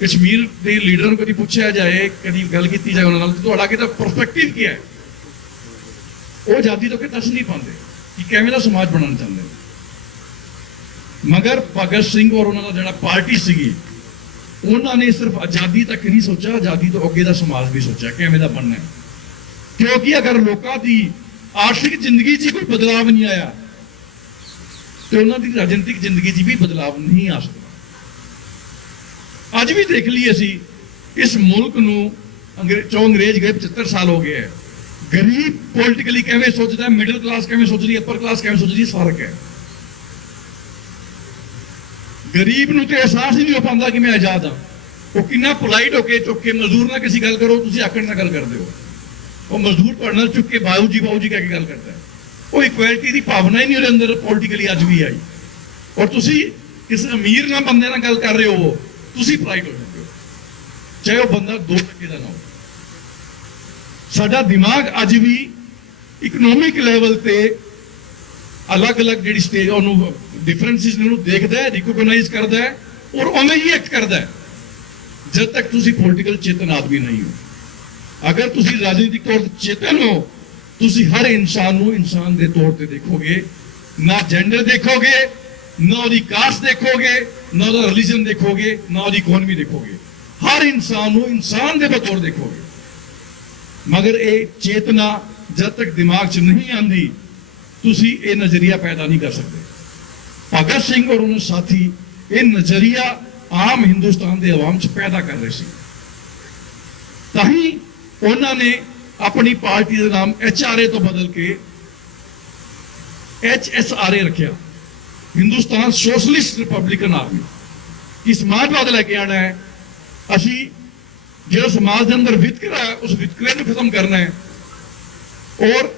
ਕਸ਼ਮੀਰ ਦੇ ਲੀਡਰ ਨੂੰ ਕਦੀ ਪੁੱਛਿਆ ਜਾਏ, ਕਦੀ ਗੱਲ ਕੀਤੀ ਜਾਏ ਉਹਨਾਂ ਨਾਲ, ਤੁਹਾਡਾ ਕਿਹਦਾ ਪਰਸਪੈਕਟਿਵ ਕੀ ਹੈ, ਉਹ ਆਜ਼ਾਦੀ ਤੋਂ ਕਿ ਦੱਸ ਨਹੀਂ ਪਾਉਂਦੇ ਕਿ ਕਿਵੇਂ ਦਾ ਸਮਾਜ ਬਣਾਉਣਾ ਚਾਹੁੰਦੇ ਨੇ। ਮਗਰ ਭਗਤ ਸਿੰਘ ਔਰ ਉਹਨਾਂ ਦਾ ਜਿਹੜਾ ਪਾਰਟੀ ਸੀਗੀ, ਉਹਨਾਂ ਨੇ ਸਿਰਫ ਆਜ਼ਾਦੀ ਤੱਕ ਨਹੀਂ ਸੋਚਿਆ, ਆਜ਼ਾਦੀ ਤੋਂ ਅੱਗੇ ਦਾ ਸਮਾਜ ਵੀ ਸੋਚਿਆ ਕਿਵੇਂ ਦਾ ਬਣਨਾ ਹੈ। ਕਿਉਂਕਿ ਅਗਰ ਲੋਕਾਂ ਦੀ ਆਰਥਿਕ ਜ਼ਿੰਦਗੀ 'ਚ ਕੋਈ ਬਦਲਾਵ ਨਹੀਂ ਆਇਆ ਤੇ ਉਹਨਾਂ ਦੀ ਰਾਜਨੀਤਿਕ ਜ਼ਿੰਦਗੀ 'ਚ ਵੀ ਬਦਲਾਵ ਨਹੀਂ ਆ ਸਕਦਾ। ਅੱਜ ਵੀ ਦੇਖ ਲਈ ਅਸੀਂ ਇਸ ਮੁਲਕ ਨੂੰ ਅੰਗਰੇਜ਼ ਗਏ 75 ਸਾਲ ਹੋ ਗਏ ਹੈ। ਗਰੀਬ ਪੋਲਿਟਿਕਲੀ ਕਿਵੇਂ ਸੋਚਦਾ ਹੈ, ਮਿਡਲ ਕਲਾਸ ਕਿਵੇਂ ਸੋਚਦੀ ਹੈ, ਅਪਰ ਕਲਾਸ ਕਿਵੇਂ ਸੋਚਦੀ ਹੈ, ਫਰਕ ਹੈ। ਗਰੀਬ ਨੂੰ ਤੇ ਅਹਿਸਾਸ ਹੀ ਨਹੀਂ ਹੋ ਪਾਉਂਦਾ ਕਿ ਮੈਂ ਆਜ਼ਾਦ ਹਾਂ। ਉਹ ਕਿੰਨਾ ਪੋਲਾਈਟ ਹੋ ਕੇ ਚੁੱਕ ਕੇ ਮਜ਼ਦੂਰ ਨਾਲ ਕਿਸੇ ਗੱਲ ਕਰੋ, ਤੁਸੀਂ ਆਕੜ ਨਾਲ ਗੱਲ ਕਰਦੇ ਹੋ। ਉਹ ਮਜ਼ਦੂਰ ਤੁਹਾਡੇ ਨਾਲ ਚੁੱਕ ਕੇ ਬਾਊ ਜੀ ਕਹਿ ਕੇ ਗੱਲ ਕਰਦਾ ਹੈ। ਉਹ ਇਕੁਐਲਿਟੀ ਦੀ ਭਾਵਨਾ ਹੀ ਨਹੀਂ ਉਹਦੇ ਅੰਦਰ ਪੋਲਿਟਿਕਲੀ ਅੱਜ ਵੀ ਆਈ। ਔਰ ਤੁਸੀਂ ਕਿਸੇ ਅਮੀਰ ਨਾਲ ਬੰਦੇ ਨਾਲ ਗੱਲ ਕਰ ਰਹੇ ਹੋ, ਤੁਸੀਂ ਪ੍ਰਾਈਡ ਹੋ ਜਾਂਦੇ ਹੋ, ਚਾਹੇ ਉਹ ਬੰਦਾ 2 ਟਕੇ ਦਾ ਨਾ ਹੋ। ਸਾਡਾ ਦਿਮਾਗ ਅੱਜ ਵੀ ਇਕਨੋਮਿਕ ਲੈਵਲ ਤੇ ਅਲੱਗ-ਅਲੱਗ ਜਿਹੜੀ ਸਟੇਜ ਉਹਨੂੰ ਡਿਫਰੈਂਸਿਸ ਨੂੰ ਦੇਖਦਾ ਹੈ, ਰਿਕੋਗਨਾਈਜ਼ ਕਰਦਾ ਹੈ ਔਰ ਉਵੇਂ ਹੀ ਐਕਟ ਕਰਦਾ ਹੈ ਜਦ ਤੱਕ ਤੁਸੀਂ ਪੋਲਿਟੀਕਲ ਚੇਤਨ ਆਦਮੀ ਨਹੀਂ ਹੋ। ਅਗਰ ਤੁਸੀਂ ਰਾਜਨੀਤਿਕ ਤੌਰ ਤੇ ਚੇਤਨ ਹੋ, ਤੁਸੀਂ ਹਰ ਇਨਸਾਨ ਨੂੰ ਇਨਸਾਨ ਦੇ ਤੌਰ ਤੇ ਦੇਖੋਗੇ, ਨਾ ਜੈਂਡਰ ਦੇਖੋਗੇ, ਨਾ ਉਹਦੀ ਕਾਸਟ ਦੇਖੋਗੇ, ਨਾ ਉਹਦਾ ਰਿਲੀਜਨ ਦੇਖੋਗੇ, ਨਾ ਉਹਦੀ ਇਕਨੋਮੀ ਦੇਖੋਗੇ। ਹਰ ਇਨਸਾਨ ਨੂੰ ਇਨਸਾਨ ਦੇ ਤੌਰ ਦੇਖੋਗੇ। ਮਗਰ ਇਹ ਚੇਤਨਾ ਜਦ ਤੱਕ ਦਿਮਾਗ 'ਚ ਨਹੀਂ ਆਉਂਦੀ, ਤੁਸੀਂ ਇਹ ਨਜ਼ਰੀਆ ਪੈਦਾ ਨਹੀਂ ਕਰ ਸਕਦੇ। ਭਗਤ ਸਿੰਘ ਔਰ ਉਹਨਾਂ ਸਾਥੀ ਇਹ ਨਜ਼ਰੀਆ ਆਮ ਹਿੰਦੁਸਤਾਨ ਦੇ ਆਵਾਮ 'ਚ ਪੈਦਾ ਕਰ ਰਹੇ ਸੀ। ਤਾਂ ਹੀ ਉਹਨਾਂ ਨੇ ਆਪਣੀ ਪਾਰਟੀ ਦਾ ਨਾਮ HRA ਤੋਂ ਬਦਲ ਕੇ HSRA ਰੱਖਿਆ, ਹਿੰਦੁਸਤਾਨ ਸੋਸ਼ਲਿਸਟ ਰਿਪਬਲਿਕਨ ਆਰਮੀ। ਕਿ ਸਮਾਜਵਾਦ ਲੈ ਕੇ ਆਣਾ ਹੈ, ਅਸੀਂ ਜਿਹੜਾ ਸਮਾਜ ਦੇ ਅੰਦਰ ਵਿਤਕਰਾ ਹੈ ਉਸ ਵਿਤਕਰੇ ਨੂੰ ਖਤਮ ਕਰਨਾ ਹੈ ਔਰ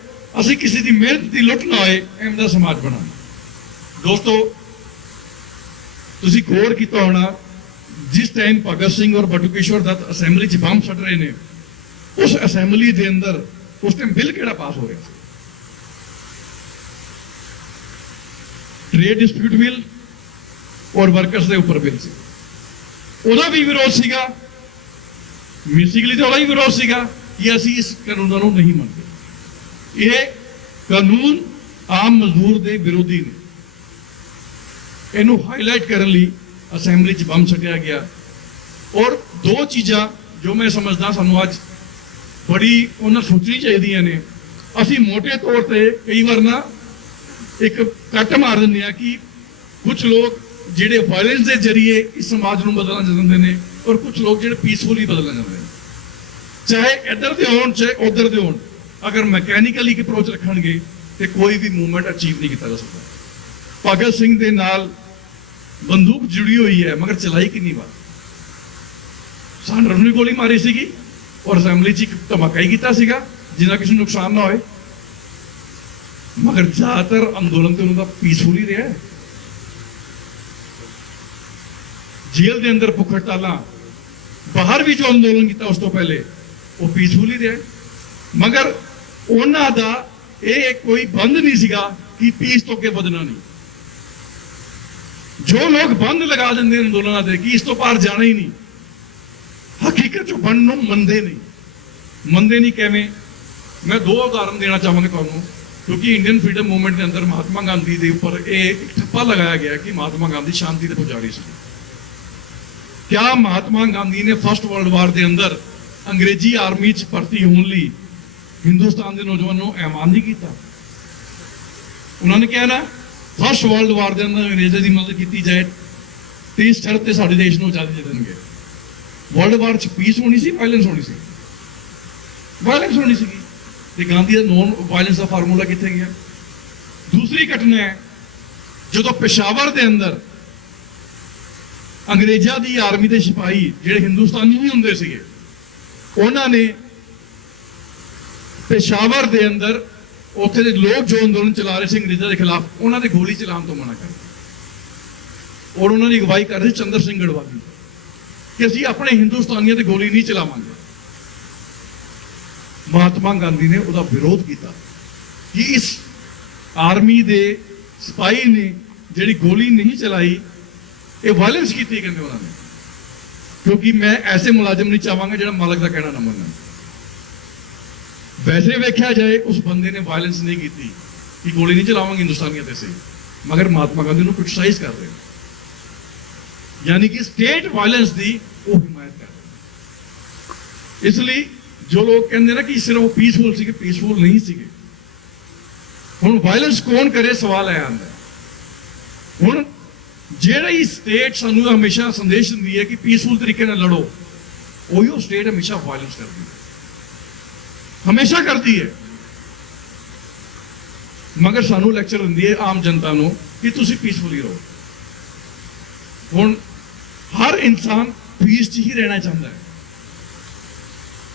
ਅਸੀਂ ਕਿਸੇ ਦੀ ਮਿਹਨਤ ਦੀ ਲੁੱਟ ਨਾ ਹੋਏ, ਐਵੇਂ ਦਾ ਸਮਾਜ ਬਣਾਉਣਾ। ਦੋਸਤੋ, ਤੁਸੀਂ ਗੌਰ ਕੀਤਾ ਹੋਣਾ, ਜਿਸ ਟਾਈਮ ਭਗਤ ਸਿੰਘ ਔਰ ਬਟੂਕੇਸ਼ਵਰ ਦੱਤ ਅਸੈਂਬਲੀ 'ਚ ਬੰਬ ਛੱਡ ਰਹੇ ਨੇ, ਉਸ ਅਸੈਂਬਲੀ ਦੇ ਅੰਦਰ ਉਸ ਟਾਈਮ ਬਿੱਲ ਕਿਹੜਾ ਪਾਸ ਹੋ ਰਿਹਾ ਸੀ? ਟ੍ਰੇਡ ਡਿਸਪਿਊਟ ਬਿੱਲ ਔਰ ਵਰਕਰਸ ਦੇ ਉੱਪਰ ਬਿੱਲ ਸੀ। ਉਹਦਾ ਵੀ ਵਿਰੋਧ ਸੀਗਾ, ਬੇਸਿਕਲੀ ਤਾਂ ਉਹਦਾ ਹੀ ਵਿਰੋਧ ਸੀਗਾ ਕਿ ਅਸੀਂ ਇਸ ਕਾਨੂੰਨਾਂ ਨੂੰ ਨਹੀਂ ਮੰਨਦੇ। ਇਹ ਕਾਨੂੰਨ ਆਮ ਮਜ਼ਦੂਰ ਦੇ ਵਿਰੋਧੀ ਨੇ। ਇਹਨੂੰ ਹਾਈਲਾਈਟ ਕਰਨ ਲਈ ਅਸੈਂਬਲੀ 'ਚ ਬੰਬ ਛੱਡਿਆ ਗਿਆ। ਔਰ 2 ਚੀਜ਼ਾਂ ਜੋ ਮੈਂ ਸਮਝਦਾ ਸਾਨੂੰ ਅੱਜ ਬੜੀ ਉਹਨਾਂ ਸੋਚਣੀ ਚਾਹੀਦੀਆਂ ਨੇ। ਅਸੀਂ ਮੋਟੇ ਤੌਰ ਤੇ ਕਈ ਵਾਰ ਨਾ ਇੱਕ ਕੱਟ ਮਾਰ ਦਿੰਦੇ ਆ ਕਿ ਕੁਝ ਲੋਕ ਜਿਹੜੇ ਵਾਇਲੈਂਸ ਦੇ ਜ਼ਰੀਏ ਇਸ ਸਮਾਜ ਨੂੰ ਬਦਲਣਾ ਚਾਹੁੰਦੇ ਨੇ ਔਰ ਕੁਝ ਲੋਕ ਜਿਹੜੇ ਪੀਸਫੁਲੀ ਬਦਲਣਾ ਚਾਹੁੰਦੇ ਨੇ, ਚਾਹੇ ਇੱਧਰ ਦੇ ਹੋਣ ਚਾਹੇ ਉੱਧਰ ਦੇ ਹੋਣ। ਅਗਰ ਮੈਕੈਨਿਕਲੀ ਇੱਕ ਅਪਰੋਚ ਰੱਖਣਗੇ ਤੇ ਕੋਈ ਵੀ ਮੂਵਮੈਂਟ ਅਚੀਵ ਨਹੀਂ ਕੀਤਾ ਜਾ ਸਕਦਾ। ਭਗਤ ਸਿੰਘ ਦੇ ਨਾਲ ਬੰਦੂਕ ਜੁੜੀ ਹੋਈ ਹੈ, ਮਗਰ ਚਲਾਈ ਕਿੰਨੀ ਵਾਰ? ਸਾਂਡਰ ਨੂੰ ਗੋਲੀ ਮਾਰੀ ਸੀਗੀ ਔਰ ਅਸੈਂਬਲੀ 'ਚ ਇੱਕ ਧਮਾਕਾ ਹੀ ਕੀਤਾ ਸੀਗਾ ਜਿੰਨਾ ਕਿਸੇ ਨੂੰ ਨੁਕਸਾਨ ਨਾ ਹੋਏ। ਮਗਰ ਜ਼ਿਆਦਾਤਰ ਅੰਦੋਲਨ ਤੇ ਉਹਨਾਂ ਦਾ ਪੀਸਫੁਲੀ ਰਿਹਾ। ਜੇਲ੍ਹ ਦੇ ਅੰਦਰ ਭੁੱਖ ਹੜਤਾਲਾਂ, ਬਾਹਰ ਵੀ ਜੋ ਅੰਦੋਲਨ ਕੀਤਾ ਉਸ ਤੋਂ ਪਹਿਲੇ, ਉਹ ਪੀਸਫੁਲੀ ਰਿਹਾ। ਮਗਰ ਉਹਨਾਂ ਦਾ ਇਹ ਕੋਈ ਬੰਦ ਨਹੀਂ ਸੀਗਾ ਕਿ ਪੀਸ ਤੋਂ ਅੱਗੇ ਵਧਣਾ ਨਹੀਂ। ਜੋ ਲੋਕ ਬੰਦ ਲਗਾ ਦਿੰਦੇ ਨੇ ਅੰਦੋਲਨਾਂ ਦੇ ਕਿ ਇਸ ਤੋਂ ਪਾਰ ਜਾਣਾ ਹੀ ਨਹੀਂ, ਹਕੀਕਤ 'ਚ ਬੰਦ ਨੂੰ ਮੰਨਦੇ ਨਹੀਂ। ਕਿਵੇਂ? ਮੈਂ 2 ਉਦਾਹਰਨ ਦੇਣਾ ਚਾਹਾਂਗਾ ਤੁਹਾਨੂੰ, ਕਿਉਂਕਿ ਇੰਡੀਅਨ ਫਰੀडम ਮੂਵਮੈਂਟ ਦੇ ਅੰਦਰ ਮਹਾਤਮਾ ਗਾਂਧੀ ਦੇ ਉੱਪਰ ਇਹ ਠੱਪਾ ਲਗਾਇਆ ਗਿਆ ਕਿ ਮਹਾਤਮਾ ਗਾਂਧੀ ਸ਼ਾਂਤੀ ਦੇ ਪੁਜਾਰੀ ਸੀ। ਕਿਆ ਮਹਾਤਮਾ ਗਾਂਧੀ ਨੇ ਫਸਟ ਵਰਲਡ ਵਾਰ ਦੇ ਅੰਦਰ ਅੰਗਰੇਜ਼ੀ ਆਰਮੀ 'ਚ ਭਰਤੀ ਹੋਣ ਲਈ ਹਿੰਦੁਸਤਾਨ ਦੇ ਨੌਜਵਾਨਾਂ ਨੂੰ ਐਲਾਨ ਨਹੀਂ ਕੀਤਾ? ਉਹਨਾਂ ਨੇ ਕਿਹਾ ਨਾ, ਫਸਟ ਵਰਲਡ ਵਾਰ ਦੇ ਅੰਦਰ ਅੰਗਰੇਜ਼ਾਂ ਦੀ ਮਦਦ ਕੀਤੀ ਜਾਏ ਤੇ ਇਸ ਸ਼ਰਤ ਤੇ ਸਾਡੇ ਦੇਸ਼ ਨੂੰ ਆਜ਼ਾਦੀ ਦੇ ਦੇਣਗੇ। ਵਰਲਡ ਵਾਰ 'ਚ ਪੀਸ ਹੋਣੀ ਸੀ, ਵਾਇਲੈਂਸ ਹੋਣੀ ਸੀ? ਵਾਇਲੈਂਸ ਹੋਣੀ ਸੀਗੀ। ਤੇ ਗਾਂਧੀ ਦਾ ਨੌਨ ਵਾਇਲੈਂਸ ਦਾ ਫਾਰਮੂਲਾ ਕਿੱਥੇ ਗਿਆ? ਦੂਸਰੀ ਘਟਨਾ ਹੈ, ਜਦੋਂ ਪੇਸ਼ਾਵਰ ਦੇ ਅੰਦਰ ਅੰਗਰੇਜ਼ਾਂ ਦੀ ਆਰਮੀ ਦੇ ਸਿਪਾਹੀ ਜਿਹੜੇ ਹਿੰਦੁਸਤਾਨੀ ਨਹੀਂ ਹੁੰਦੇ ਸੀਗੇ, ਉਹਨਾਂ ਨੇ ਪੇਸ਼ਾਵਰ ਦੇ ਅੰਦਰ ਉੱਥੇ ਦੇ ਲੋਕ ਜੋ ਅੰਦੋਲਨ ਚਲਾ ਰਹੇ ਸੀ ਅੰਗਰੇਜ਼ਾਂ ਦੇ ਖਿਲਾਫ, ਉਹਨਾਂ ਦੇ ਗੋਲੀ ਚਲਾਉਣ ਤੋਂ ਮਨਾ ਕਰ ਔਰ ਉਹਨਾਂ ਦੀ ਅਗਵਾਈ ਕਰ ਰਹੇ ਚੰਦਰ ਸਿੰਘ ਗੜਵਾਲੀ ਕਿ ਅਸੀਂ ਆਪਣੇ ਹਿੰਦੁਸਤਾਨੀਆਂ ਤੇ ਗੋਲੀ ਨਹੀਂ ਚਲਾਵਾਂਗੇ। ਮਹਾਤਮਾ ਗਾਂਧੀ ਨੇ ਉਹਦਾ ਵਿਰੋਧ ਕੀਤਾ ਕਿ ਇਸ ਆਰਮੀ ਦੇ ਸਿਪਾਹੀ ਨੇ ਜਿਹੜੀ ਗੋਲੀ ਨਹੀਂ ਚਲਾਈ, ਇਹ ਵਾਇਲੈਂਸ ਕੀਤੀ ਕਹਿੰਦੇ ਉਹਨਾਂ ਨੇ, ਕਿਉਂਕਿ ਮੈਂ ਐਸੇ ਮੁਲਾਜ਼ਮ ਨਹੀਂ ਚਾਹਾਂਗਾ ਜਿਹੜਾ ਮਾਲਕ ਦਾ ਕਹਿਣਾ ਨਾ ਮੰਨਣ। ਵੈਸੇ ਵੇਖਿਆ ਜਾਏ ਉਸ ਬੰਦੇ ਨੇ ਵਾਇਲੈਂਸ ਨਹੀਂ ਕੀਤੀ ਕਿ ਗੋਲੀ ਨਹੀਂ ਚਲਾਵਾਂਗੇ ਹਿੰਦੁਸਤਾਨੀਆਂ ਤੇ ਸੀ, ਮਗਰ ਮਹਾਤਮਾ ਗਾਂਧੀ ਨੂੰ ਕ੍ਰਿਟਿਸਾਈਜ਼ ਕਰ ਰਹੇ ਨੇ, ਯਾਨੀ ਕਿ ਸਟੇਟ ਵਾਇਲੈਂਸ ਦੀ ਉਹ ਹਿਮਾਇਤ ਕਰ ਰਹੇ। ਇਸ ਲਈ ਜੋ ਲੋਕ ਕਹਿੰਦੇ ਨਾ ਕਿ ਸਿਰਫ ਉਹ ਪੀਸਫੁਲ ਸੀਗੇ, ਪੀਸਫੁਲ ਨਹੀਂ ਸੀਗੇ। ਹੁਣ ਵਾਇਲੈਂਸ ਕੌਣ ਕਰੇ, ਸਵਾਲ ਇਹ ਆਉਂਦਾ। ਹੁਣ ਜਿਹੜੀ ਸਟੇਟ ਸਾਨੂੰ ਹਮੇਸ਼ਾ ਸੰਦੇਸ਼ ਦਿੰਦੀ ਹੈ ਕਿ ਪੀਸਫੁਲ ਤਰੀਕੇ ਨਾਲ ਲੜੋ, ਉਹੀ ਉਹ ਸਟੇਟ ਹਮੇਸ਼ਾ ਵਾਇਲੈਂਸ ਕਰਦੀ ਹੈ, ਹਮੇਸ਼ਾ ਕਰਦੀ ਹੈ। ਮਗਰ ਸਾਨੂੰ ਲੈਕਚਰ ਦਿੰਦੀ ਹੈ ਆਮ ਜਨਤਾ ਨੂੰ ਕਿ ਤੁਸੀਂ ਪੀਸਫੁਲੀ ਰਹੋ। ਹੁਣ ਹਰ ਇਨਸਾਨ ਪੀਸ 'ਚ ਹੀ ਰਹਿਣਾ ਚਾਹੁੰਦਾ ਹੈ।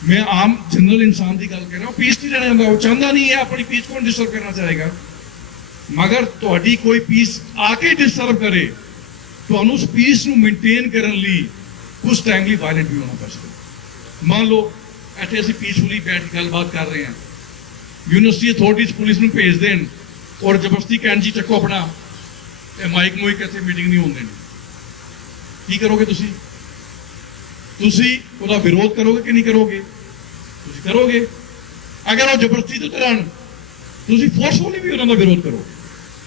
ਮੈਂ ਆਮ ਜਨਰਲ ਇਨਸਾਨ ਦੀ ਗੱਲ ਕਰ ਰਿਹਾ, ਉਹ ਪੀਸ 'ਚ ਹੀ ਰਹਿਣਾ ਚਾਹੁੰਦਾ, ਉਹ ਚਾਹੁੰਦਾ ਨਹੀਂ ਹੈ ਆਪਣੀ ਪੀਸ ਕੌਣ ਡਿਸਟਰਬ ਕਰਨਾ ਚਾਹੇਗਾ। ਮਗਰ ਤੁਹਾਡੀ ਕੋਈ ਪੀਸ ਆ ਕੇ ਡਿਸਟਰਬ ਕਰੇ, ਤੁਹਾਨੂੰ ਉਸ ਪੀਸ ਨੂੰ ਮੇਨਟੇਨ ਕਰਨ ਲਈ ਕੁਝ ਟਾਈਮ ਲਈ ਵਾਇਲੈਂਟ ਵੀ ਹੋਣਾ ਪੈ ਸਕਦਾ। ਮੰਨ ਲਓ ਇੱਥੇ ਅਸੀਂ ਪੀਸਫੁਲੀ ਬੈਠ ਕੇ ਗੱਲਬਾਤ ਕਰ ਰਹੇ ਹਾਂ, ਯੂਨੀਵਰਸਿਟੀ ਅਥਾਰਟੀਜ਼ ਪੁਲਿਸ ਨੂੰ ਭੇਜ ਦੇਣ ਔਰ ਜ਼ਬਰਦਸਤੀ ਕਹਿਣ ਜੀ ਚੱਕੋ ਆਪਣਾ ਇਹ ਮਾਈਕ ਮੋਇਕ ਇੱਥੇ ਮੀਟਿੰਗ ਨਹੀਂ ਹੋਣ ਦੇਣੀ, ਕੀ ਕਰੋਗੇ ਤੁਸੀਂ? ਤੁਸੀਂ ਉਹਦਾ ਵਿਰੋਧ ਕਰੋਗੇ ਕਿ ਨਹੀਂ ਕਰੋਗੇ? ਤੁਸੀਂ ਕਰੋਗੇ। ਅਗਰ ਉਹ ਜ਼ਬਰਦਸਤੀ ਤੋਂ ਉਤਰਨ, ਤੁਸੀਂ ਫੋਰਸਫੁਲੀ ਵੀ ਉਹਨਾਂ ਦਾ ਵਿਰੋਧ ਕਰੋ।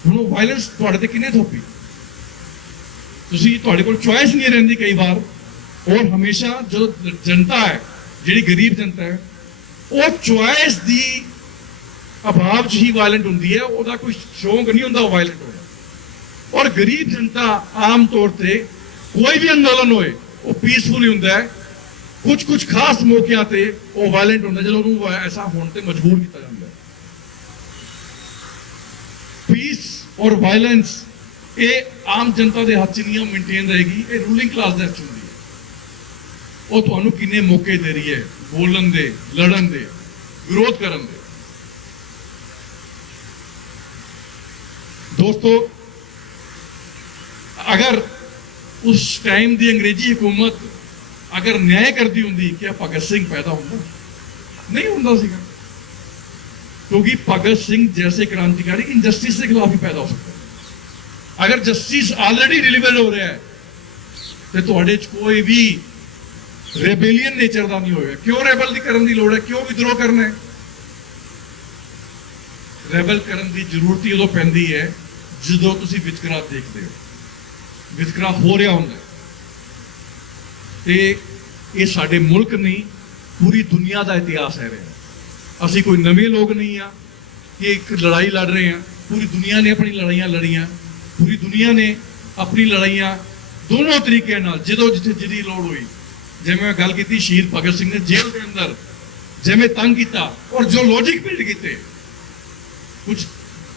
ਹੁਣ ਉਹ ਵਾਇਲੈਂਸ ਤੁਹਾਡੇ ਤੇ ਕਿੰਨੇ ਥੋਪੀ? ਤੁਸੀਂ, ਤੁਹਾਡੇ ਕੋਲ ਚੁਆਇਸ ਨਹੀਂ ਰਹਿੰਦੀ ਕਈ ਵਾਰ। ਔਰ ਹਮੇਸ਼ਾ ਜੋ ਜਨਤਾ ਹੈ, ਜਿਹੜੀ ਗਰੀਬ ਜਨਤਾ ਹੈ, ਉਹ ਚੁਆਇਸ ਦੀ ਅਭਾਵ 'ਚ ਹੀ ਵਾਇਲੈਂਟ ਹੁੰਦੀ ਹੈ, ਉਹਦਾ ਕੋਈ ਸ਼ੌਂਕ ਨਹੀਂ ਹੁੰਦਾ ਉਹ ਵਾਇਲੈਂਟ ਹੋਣਾ। ਔਰ ਗਰੀਬ ਜਨਤਾ ਆਮ ਤੌਰ ਤੇ ਕੋਈ ਵੀ ਅੰਦੋਲਨ ਹੋਏ ਉਹ ਪੀਸਫੁਲ ਹੀ ਹੁੰਦਾ ਹੈ। ਕੁਝ ਖਾਸ ਮੌਕਿਆਂ ਤੇ ਉਹ ਵਾਇਲੈਂਟ ਹੁੰਦਾ ਜਦੋਂ ਉਹਨੂੰ ਐਸਾ ਹੋਣ ਤੇ ਮਜਬੂਰ ਕੀਤਾ ਜਾਂਦਾ ਹੈ। ਪੀਸ ਔਰ ਵਾਇਲੈਂਸ ਇਹ ਆਮ ਜਨਤਾ ਦੇ ਹੱਥ 'ਚ ਨਹੀਂ ਮੇਨਟੇਨ ਰਹੇਗੀ, ਇਹ ਰੂਲਿੰਗ ਕਲਾਸ ਦੇ ਹੱਥ 'ਚ ਹੁੰਦੀ ਹੈ। ਉਹ ਤੁਹਾਨੂੰ ਕਿੰਨੇ ਮੌਕੇ ਦੇ ਰਹੀ ਹੈ ਬੋਲਣ ਦੇ, ਲੜਨ ਦੇ, ਵਿਰੋਧ ਕਰਨ ਦੇ। ਦੋਸਤੋ, ਅਗਰ ਉਸ ਟਾਈਮ ਦੀ ਅੰਗਰੇਜ਼ੀ ਹਕੂਮਤ ਅਗਰ ਨਿਆਂ ਕਰਦੀ ਹੁੰਦੀ ਕਿ ਭਗਤ ਸਿੰਘ ਪੈਦਾ ਹੁੰਦਾ ਨਹੀਂ ਹੁੰਦਾ ਸੀਗਾ, ਕਿਉਂਕਿ ਭਗਤ ਸਿੰਘ जैसे क्रांतिकारी इनजस्टिस के खिलाफ ही पैदा हो सकता है। अगर जस्टिस ऑलरेडी डिलीवर हो रहा है तो ਤੁਹਾਡੇ 'ਚ ਕੋਈ ਵੀ ਰੈਬੇਲੀਅਨ ਨੇਚਰ ਦਾ ਨਹੀਂ ਹੋਏਗਾ। ਕਿਉਂ ਰੈਬਲ ਦੀ ਕਰਨ ਦੀ ਲੋੜ ਹੈ? ਕਿਉਂ ਵਿਦਰੋਹ ਕਰਨਾ ਹੈ? ਰੈਬਲ ਕਰਨ ਦੀ ਜ਼ਰੂਰਤ ਹੀ ਉਦੋਂ ਪੈਂਦੀ ਹੈ ਜਦੋਂ ਤੁਸੀਂ ਵਿਤਕਰਾ ਦੇਖਦੇ ਹੋ, ਵਿਤਕਰਾ ਹੋ ਰਿਹਾ ਹੁੰਦਾ। ਤੇ ਇਹ ਸਾਡੇ ਮੁਲਕ ਨਹੀਂ, ਪੂਰੀ ਦੁਨੀਆ ਦਾ ਇਤਿਹਾਸ ਹੈ ਰਿਹਾ। ਅਸੀਂ ਕੋਈ ਨਵੇਂ ਲੋਕ ਨਹੀਂ ਆ ਕਿ ਇੱਕ ਲੜਾਈ ਲੜ ਰਹੇ ਹਾਂ। ਪੂਰੀ ਦੁਨੀਆ ਨੇ ਆਪਣੀ ਲੜਾਈਆਂ ਲੜੀਆਂ, ਪੂਰੀ ਦੁਨੀਆ ਨੇ ਆਪਣੀ ਲੜਾਈਆਂ ਦੋਨੋਂ ਤਰੀਕਿਆਂ ਨਾਲ, ਜਦੋਂ ਜਿੱਥੇ ਜਿਹਦੀ ਲੋੜ ਹੋਈ। ਜਿਵੇਂ ਮੈਂ ਗੱਲ ਕੀਤੀ ਸ਼ਹੀਦ ਭਗਤ ਸਿੰਘ ਨੇ ਜੇਲ੍ਹ ਦੇ ਅੰਦਰ ਜਿਵੇਂ ਤੰਗ ਕੀਤਾ ਔਰ ਜੋ ਲੌਜਿਕ ਬਿਲਡ ਕੀਤੇ, ਕੁਝ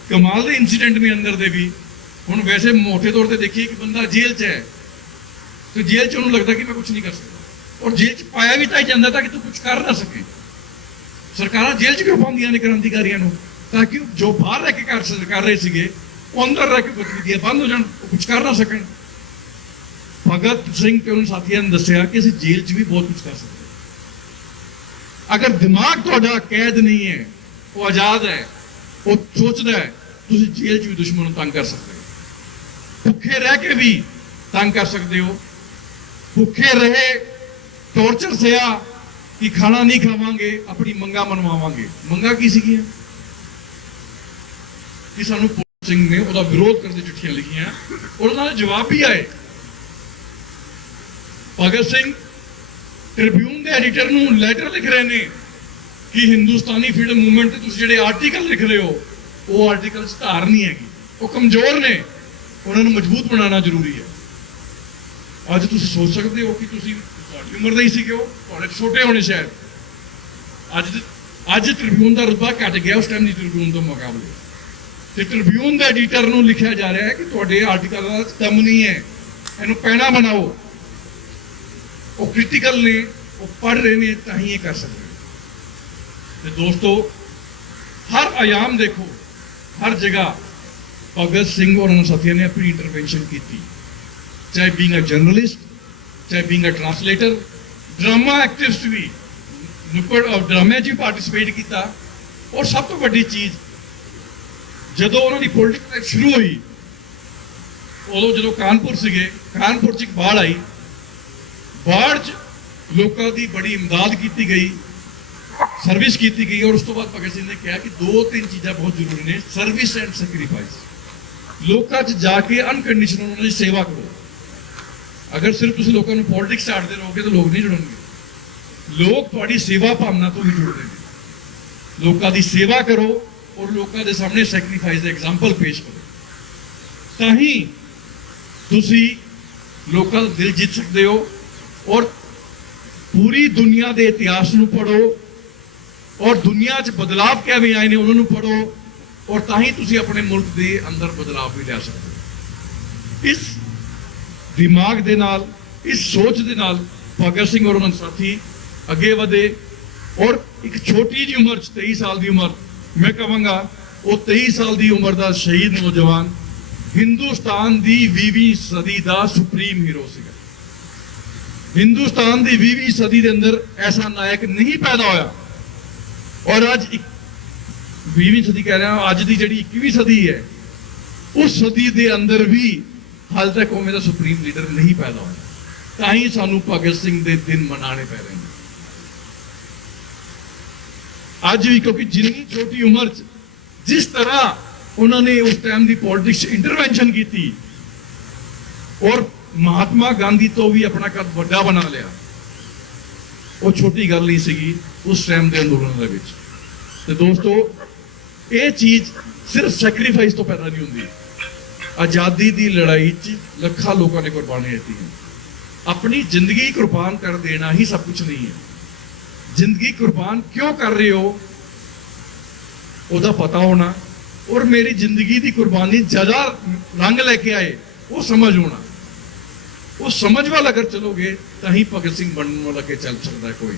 ਕਮਾਲ ਦੇ ਇਨਸੀਡੈਂਟ ਨੇ ਅੰਦਰ ਦੇ ਵੀ। ਹੁਣ ਵੈਸੇ ਮੋਟੇ ਤੌਰ ਤੇ ਦੇਖੀਏ ਕਿ ਬੰਦਾ ਜੇਲ੍ਹ 'ਚ ਹੈ ਤੇ ਜੇਲ੍ਹ 'ਚ ਉਹਨੂੰ ਲੱਗਦਾ ਕਿ ਮੈਂ ਕੁਝ ਨਹੀਂ ਕਰ ਸਕਦਾ, ਔਰ ਜੇਲ੍ਹ 'ਚ ਪਾਇਆ ਵੀ ਤਾਂ ਜਾਂਦਾ ਤਾਂ ਕਿ ਤੂੰ ਕੁਝ ਕਰ ਨਾ ਸਕੇ। ਸਰਕਾਰਾਂ ਜੇਲ੍ਹ 'ਚ ਕਿਉਂ ਪਾਉਂਦੀਆਂ ਨੇ ਕ੍ਰਾਂਤੀਕਾਰੀਆਂ ਨੂੰ? ਤਾਂ ਕਿ ਜੋ ਬਾਹਰ ਰਹਿ ਕੇ ਕਰ ਰਹੇ ਸੀਗੇ ਉਹ ਅੰਦਰ ਰਹਿ ਕੇ ਗਤੀਵਿਧੀਆਂ ਬੰਦ ਹੋ ਜਾਣ, ਉਹ ਕੁਝ ਕਰ ਨਾ ਸਕਣ। ਭਗਤ ਸਿੰਘ ਤੇ ਉਹਨਾਂ ਸਾਥੀਆਂ ਨੇ ਦੱਸਿਆ ਕਿ ਅਸੀਂ ਜੇਲ੍ਹ 'ਚ ਵੀ ਬਹੁਤ ਕੁਝ ਕਰ ਸਕਦੇ। ਅਗਰ ਦਿਮਾਗ ਤੁਹਾਡਾ ਕੈਦ ਨਹੀਂ ਹੈ, ਉਹ ਆਜ਼ਾਦ ਹੈ, ਉਹ ਸੋਚਦਾ ਹੈ, ਤੁਸੀਂ ਜੇਲ੍ਹ 'ਚ ਵੀ ਦੁਸ਼ਮਣ ਨੂੰ ਤੰਗ ਕਰ ਸਕਦੇ ਹੋ। ਭੁੱਖੇ ਰਹਿ ਕੇ ਵੀ ਤੰਗ ਕਰ ਸਕਦੇ ਹੋ। ਭੁੱਖੇ ਰਹੇ, ਟੌਰਚਰ ਸਿਆ ਕਿ ਖਾਣਾ ਨਹੀਂ ਖਾਵਾਂਗੇ, ਆਪਣੀ ਮੰਗਾਂ ਮਨਵਾਵਾਂਗੇ। ਮੰਗਾਂ ਕੀ ਸੀਗੀਆਂ ਕਿ ਸਾਨੂੰ ਭਗਤ ਸਿੰਘ ਨੇ ਉਹਦਾ ਵਿਰੋਧ ਕਰਦੇ ਚਿੱਠੀਆਂ ਲਿਖੀਆਂ ਔਰ ਉਹਨਾਂ ਦੇ ਜਵਾਬ ਵੀ ਆਏ। ਭਗਤ ਸਿੰਘ ਟ੍ਰਿਬਿਊਨ ਦੇ ਐਡੀਟਰ ਨੂੰ ਲੈਟਰ ਲਿਖ ਰਹੇ ਨੇ ਕਿ ਹਿੰਦੁਸਤਾਨੀ ਫਰੀडम ਮੂਵਮੈਂਟ ਤੇ ਤੁਸੀਂ ਜਿਹੜੇ ਆਰਟੀਕਲ ਲਿਖ ਰਹੇ ਹੋ ਉਹ ਆਰਟੀਕਲ ਧਾਰ ਨਹੀਂ ਹੈਗੀ, ਉਹ ਕਮਜ਼ੋਰ ਨੇ, ਉਹਨਾਂ ਨੂੰ ਮਜ਼ਬੂਤ ਬਣਾਉਣਾ ਜ਼ਰੂਰੀ ਹੈ। ਅੱਜ ਤੁਸੀਂ ਸੋਚ ਸਕਦੇ ਹੋ ਕਿ ਤੁਸੀਂ ਤੁਹਾਡੀ ਉਮਰ ਦੇ ਹੀ ਸੀਗੇ, ਉਹ ਤੁਹਾਡੇ ਛੋਟੇ ਹੋਣੇ ਸ਼ਾਇਦ। ਅੱਜ ਟ੍ਰਿਬਿਊਨ ਦਾ ਰੁਤਬਾ ਘਟ ਗਿਆ ਉਸ ਟਾਈਮ ਦੀ ਟ੍ਰਿਬਿਊਨ ਤੋਂ ਮੁਕਾਬਲੇ, ਤੇ ਟ੍ਰਿਬਿਊਨ ਦੇ ਐਡੀਟਰ ਨੂੰ ਲਿਖਿਆ ਜਾ ਰਿਹਾ ਹੈ ਕਿ ਤੁਹਾਡੇ ਆਰਟੀਕਲ ਦਾ ਦਮ ਨਹੀਂ ਹੈ, ਇਹਨੂੰ ਪੈਣਾ ਬਣਾਓ। ਉਹ ਕ੍ਰਿਟੀਕਲ ਨੇ, ਉਹ ਪੜ੍ਹ ਰਹੇ ਨੇ ਤਾਂ ਹੀ ਇਹ ਕਰ ਸਕਦੇ। ਤੇ ਦੋਸਤੋ, ਹਰ ਆਯਾਮ ਦੇਖੋ, ਹਰ ਜਗ੍ਹਾ ਭਗਤ ਸਿੰਘ ਔਰ ਉਹਨਾਂ ਸਾਥੀਆਂ ਨੇ ਆਪਣੀ ਇੰਟਰਵੈਂਸ਼ਨ ਕੀਤੀ, ਚਾਹੇ ਬੀਇੰਗ ਅ ਜਰਨਲਿਸਟ, ਚਾਹੇ being a translator, drama activist ਵੀ, ਨੁੱਕੜ ਡਰਾਮੇ 'ਚ ਵੀ ਪਾਰਟਿਸਿਪੇਟ ਕੀਤਾ। ਔਰ ਸਭ ਤੋਂ ਵੱਡੀ ਚੀਜ਼, ਜਦੋਂ ਉਹਨਾਂ ਦੀ ਪੋਲੀਟਿਕਲ ਲਾਈਫ ਸ਼ੁਰੂ ਹੋਈ, ਉਦੋਂ ਜਦੋਂ ਕਾਨਪੁਰ ਸੀਗੇ, ਕਾਨਪੁਰ 'ਚ ਇੱਕ ਬਾੜ ਆਈ, ਬਾੜ 'ਚ ਲੋਕਾਂ ਦੀ ਬੜੀ ਇਮਦਾਦ ਕੀਤੀ ਗਈ। ਸਰਵਿਸ ਕੀਤੀ ਗਈ ਔਰ ਉਸ ਤੋਂ ਬਾਅਦ ਭਗਤ ਸਿੰਘ ਨੇ ਕਿਹਾ ਕਿ ਦੋ ਤਿੰਨ ਚੀਜ਼ਾਂ ਬਹੁਤ ਜ਼ਰੂਰੀ ਨੇ, ਸਰਵਿਸ ਐਂਡ ਸੈਕਰੀਫਾਈਸ। ਲੋਕਾਂ 'ਚ ਜਾ ਕੇ ਅਨਕੰਡੀਸ਼ਨਲ ਉਹਨਾਂ ਦੀ ਸੇਵਾ ਕਰੋ। ਅਗਰ ਸਿਰਫ ਤੁਸੀਂ ਲੋਕਾਂ ਨੂੰ ਪੋਲਿਟਿਕਸ ਛੱਡਦੇ ਰਹੋਗੇ ਤਾਂ ਲੋਕ ਨਹੀਂ ਜੁੜਨਗੇ। ਲੋਕ ਤੁਹਾਡੀ ਸੇਵਾ ਭਾਵਨਾ ਤੋਂ ਵੀ ਜੁੜਦੇ ਨੇ। ਲੋਕਾਂ ਦੀ ਸੇਵਾ ਕਰੋ ਔਰ ਲੋਕਾਂ ਦੇ ਸਾਹਮਣੇ ਸੈਕਰੀਫਾਈਸ ਦਾ ਐਗਜ਼ਾਮਪਲ ਪੇਸ਼ ਕਰੋ, ਤਾਂ ਹੀ ਤੁਸੀਂ ਲੋਕਾਂ ਦਾ ਦਿਲ ਜਿੱਤ ਸਕਦੇ ਹੋ। ਔਰ ਪੂਰੀ ਦੁਨੀਆ ਦੇ ਇਤਿਹਾਸ ਨੂੰ ਪੜ੍ਹੋ ਔਰ ਦੁਨੀਆ 'ਚ ਬਦਲਾਵ ਕਿਵੇਂ ਆਏ ਨੇ ਉਹਨਾਂ ਨੂੰ ਪੜ੍ਹੋ, ਔਰ ਤਾਂ ਹੀ ਤੁਸੀਂ ਆਪਣੇ ਮੁਲਕ ਦੇ ਅੰਦਰ ਬਦਲਾਵ ਵੀ ਲਿਆ ਸਕਦੇ ਹੋ। ਇਸ ਦਿਮਾਗ ਦੇ ਨਾਲ, ਇਸ ਸੋਚ ਦੇ ਨਾਲ ਭਗਤ ਸਿੰਘ ਔਰ ਉਹਨਾਂ ਦੇ ਸਾਥੀ ਅੱਗੇ ਵਧੇ ਔਰ ਇੱਕ ਛੋਟੀ ਜਿਹੀ ਉਮਰ 'ਚ 23 ਸਾਲ ਦੀ ਉਮਰ, ਮੈਂ ਕਹਾਂਗਾ ਉਹ 23 ਸਾਲ ਦੀ ਉਮਰ ਦਾ ਸ਼ਹੀਦ ਨੌਜਵਾਨ ਹਿੰਦੁਸਤਾਨ ਦੀ 20ਵੀਂ ਸਦੀ ਦਾ ਸੁਪਰੀਮ ਹੀਰੋ ਸੀਗਾ। ਹਿੰਦੁਸਤਾਨ ਦੀ 20ਵੀਂ ਸਦੀ ਦੇ ਅੰਦਰ ਐਸਾ ਨਾਇਕ ਨਹੀਂ ਪੈਦਾ ਹੋਇਆ। ਔਰ ਅੱਜ 20ਵੀਂ ਸਦੀ ਕਹਿ ਰਿਹਾ, ਅੱਜ ਦੀ ਜਿਹੜੀ 21ਵੀਂ ਸਦੀ ਹੈ, ਉਸ ਸਦੀ ਦੇ ਅੰਦਰ ਵੀ ਹਾਲ ਤੱਕ ਉਵੇਂ ਦਾ ਸੁਪਰੀਮ ਲੀਡਰ ਨਹੀਂ ਪੈਦਾ ਹੋਇਆ। ਤਾਂ ਹੀ ਸਾਨੂੰ ਭਗਤ ਸਿੰਘ ਦੇ ਦਿਨ ਮਨਾਉਣੇ ਪੈ ਰਹੇ ਨੇ ਅੱਜ ਵੀ, ਕਿਉਂਕਿ ਜਿੰਨੀ ਛੋਟੀ ਉਮਰ 'ਚ ਜਿਸ ਤਰ੍ਹਾਂ ਉਹਨਾਂ ਨੇ ਉਸ ਟਾਈਮ ਦੀ ਪੋਲਿਟਿਕਸ ਇੰਟਰਵੈਂਸ਼ਨ ਕੀਤੀ ਔਰ ਮਹਾਤਮਾ ਗਾਂਧੀ ਤੋਂ ਵੀ ਆਪਣਾ ਕੱਦ ਵੱਡਾ ਬਣਾ ਲਿਆ, ਉਹ ਛੋਟੀ ਗੱਲ ਨਹੀਂ ਸੀਗੀ ਉਸ ਟਾਈਮ ਦੇ ਅੰਦੋਲਨ ਦੇ ਵਿੱਚ। ਤੇ ਦੋਸਤੋ, ਇਹ ਚੀਜ਼ ਸਿਰਫ ਸੈਕਰੀਫਾਈਸ ਤੋਂ ਪੈਦਾ ਨਹੀਂ ਹੁੰਦੀ। ਆਜ਼ਾਦੀ ਦੀ ਲੜਾਈ 'ਚ ਲੱਖਾਂ ਲੋਕਾਂ ਨੇ ਕੁਰਬਾਨੀਆਂ ਦਿੱਤੀਆਂ। ਆਪਣੀ ਜ਼ਿੰਦਗੀ ਕੁਰਬਾਨ ਕਰ ਦੇਣਾ ਹੀ ਸਭ ਕੁਝ ਨਹੀਂ ਹੈ। ਜ਼ਿੰਦਗੀ ਕੁਰਬਾਨ ਕਿਉਂ ਕਰ ਰਹੇ ਹੋ ਉਹਦਾ ਪਤਾ ਹੋਣਾ, ਔਰ ਮੇਰੀ ਜ਼ਿੰਦਗੀ ਦੀ ਕੁਰਬਾਨੀ ਜ਼ਿਆਦਾ ਰੰਗ ਲੈ ਕੇ ਆਏ ਉਹ ਸਮਝ ਹੋਣਾ। ਉਹ ਸਮਝ ਵੱਲ ਅਗਰ ਚਲੋਗੇ ਤਾਂ ਹੀ ਭਗਤ ਸਿੰਘ ਬਣਨ ਵਾਲਾ ਕੇ ਚੱਲ ਸਕਦਾ ਕੋਈ।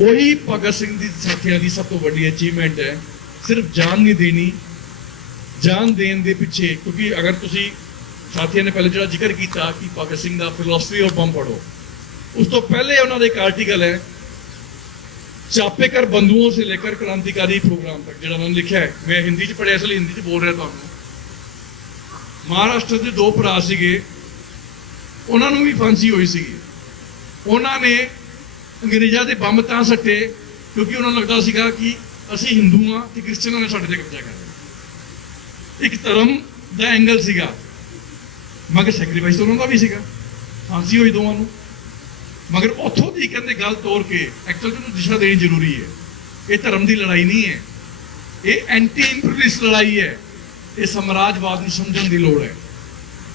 ਉਹੀ ਭਗਤ ਸਿੰਘ ਦੀ ਸਾਥੀਆਂ ਦੀ ਸਭ ਤੋਂ ਵੱਡੀ ਅਚੀਵਮੈਂਟ ਹੈ, ਸਿਰਫ ਜਾਨ ਨਹੀਂ ਦੇਣੀ, ਜਾਨ ਦੇਣ ਦੇ ਪਿੱਛੇ। ਕਿਉਂਕਿ ਅਗਰ ਤੁਸੀਂ ਸਾਥੀਆਂ ਨੇ ਪਹਿਲੇ ਜਿਹੜਾ ਜ਼ਿਕਰ ਕੀਤਾ ਕਿ ਭਗਤ ਸਿੰਘ ਦਾ ਫਿਲਾਸਫੀ ਔਰ ਬੰਬ ਪੜੋ, ਉਸ ਤੋਂ ਪਹਿਲੇ ਉਹਨਾਂ ਦਾ ਇੱਕ ਆਰਟੀਕਲ ਹੈ ਚਾਪੇਕਰ ਬੰधुओं से लेकर क्रांतिकारी प्रोग्राम तक, ਜਿਹੜਾ ਉਹਨਾਂ ਨੇ ਲਿਖਿਆ ਹੈ। ਮੈਂ ਹਿੰਦੀ 'ਚ ਪੜ੍ਹਿਆ, ਇਸ ਲਈ ਹਿੰਦੀ 'ਚ ਬੋਲ ਰਿਹਾ ਤੁਹਾਨੂੰ। ਮਹਾਰਾਸ਼ਟਰ ਦੇ ਦੋ ਭਰਾ ਸੀਗੇ, ਉਹਨਾਂ ਨੂੰ ਵੀ ਫਾਂਸੀ ਹੋਈ ਸੀਗੀ। ਉਹਨਾਂ ਨੇ ਅੰਗਰੇਜ਼ਾਂ ਦੇ ਬੰਬ ਤਾਂ ਸੱਟੇ ਕਿਉਂਕਿ ਉਹਨਾਂ ਨੂੰ ਲੱਗਦਾ ਸੀਗਾ ਕਿ ਅਸੀਂ ਹਿੰਦੂ ਹਾਂ ਤੇ ਕ੍ਰਿਸਚਨਾਂ ਨੇ ਸਾਡੇ ਤੇ ਕਬਜ਼ਾ ਕਰਨਾ। ਇੱਕ ਧਰਮ ਦਾ ਐਂਗਲ ਸੀਗਾ, ਮਗਰ ਸੈਕਰੀਫਾਈਸ ਉਹਨਾਂ ਦਾ ਵੀ ਸੀਗਾ। ਫਾਂਸੀ ਹੋਈ ਦੋਵਾਂ ਨੂੰ, ਮਗਰ ਉੱਥੋਂ ਦੀ ਕਹਿੰਦੇ ਗੱਲ ਤੋੜ ਕੇ ਐਕਚੁਅਲ ਨੂੰ ਦਿਸ਼ਾ ਦੇਣੀ ਜ਼ਰੂਰੀ ਹੈ। ਇਹ ਧਰਮ ਦੀ ਲੜਾਈ ਨਹੀਂ ਹੈ, ਇਹ ਐਂਟੀ ਇੰਪੀਰੀਅਲਿਸਟ ਲੜਾਈ ਹੈ। ਇਹ ਸਾਮਰਾਜਵਾਦ ਨੂੰ ਸਮਝਣ ਦੀ ਲੋੜ ਹੈ।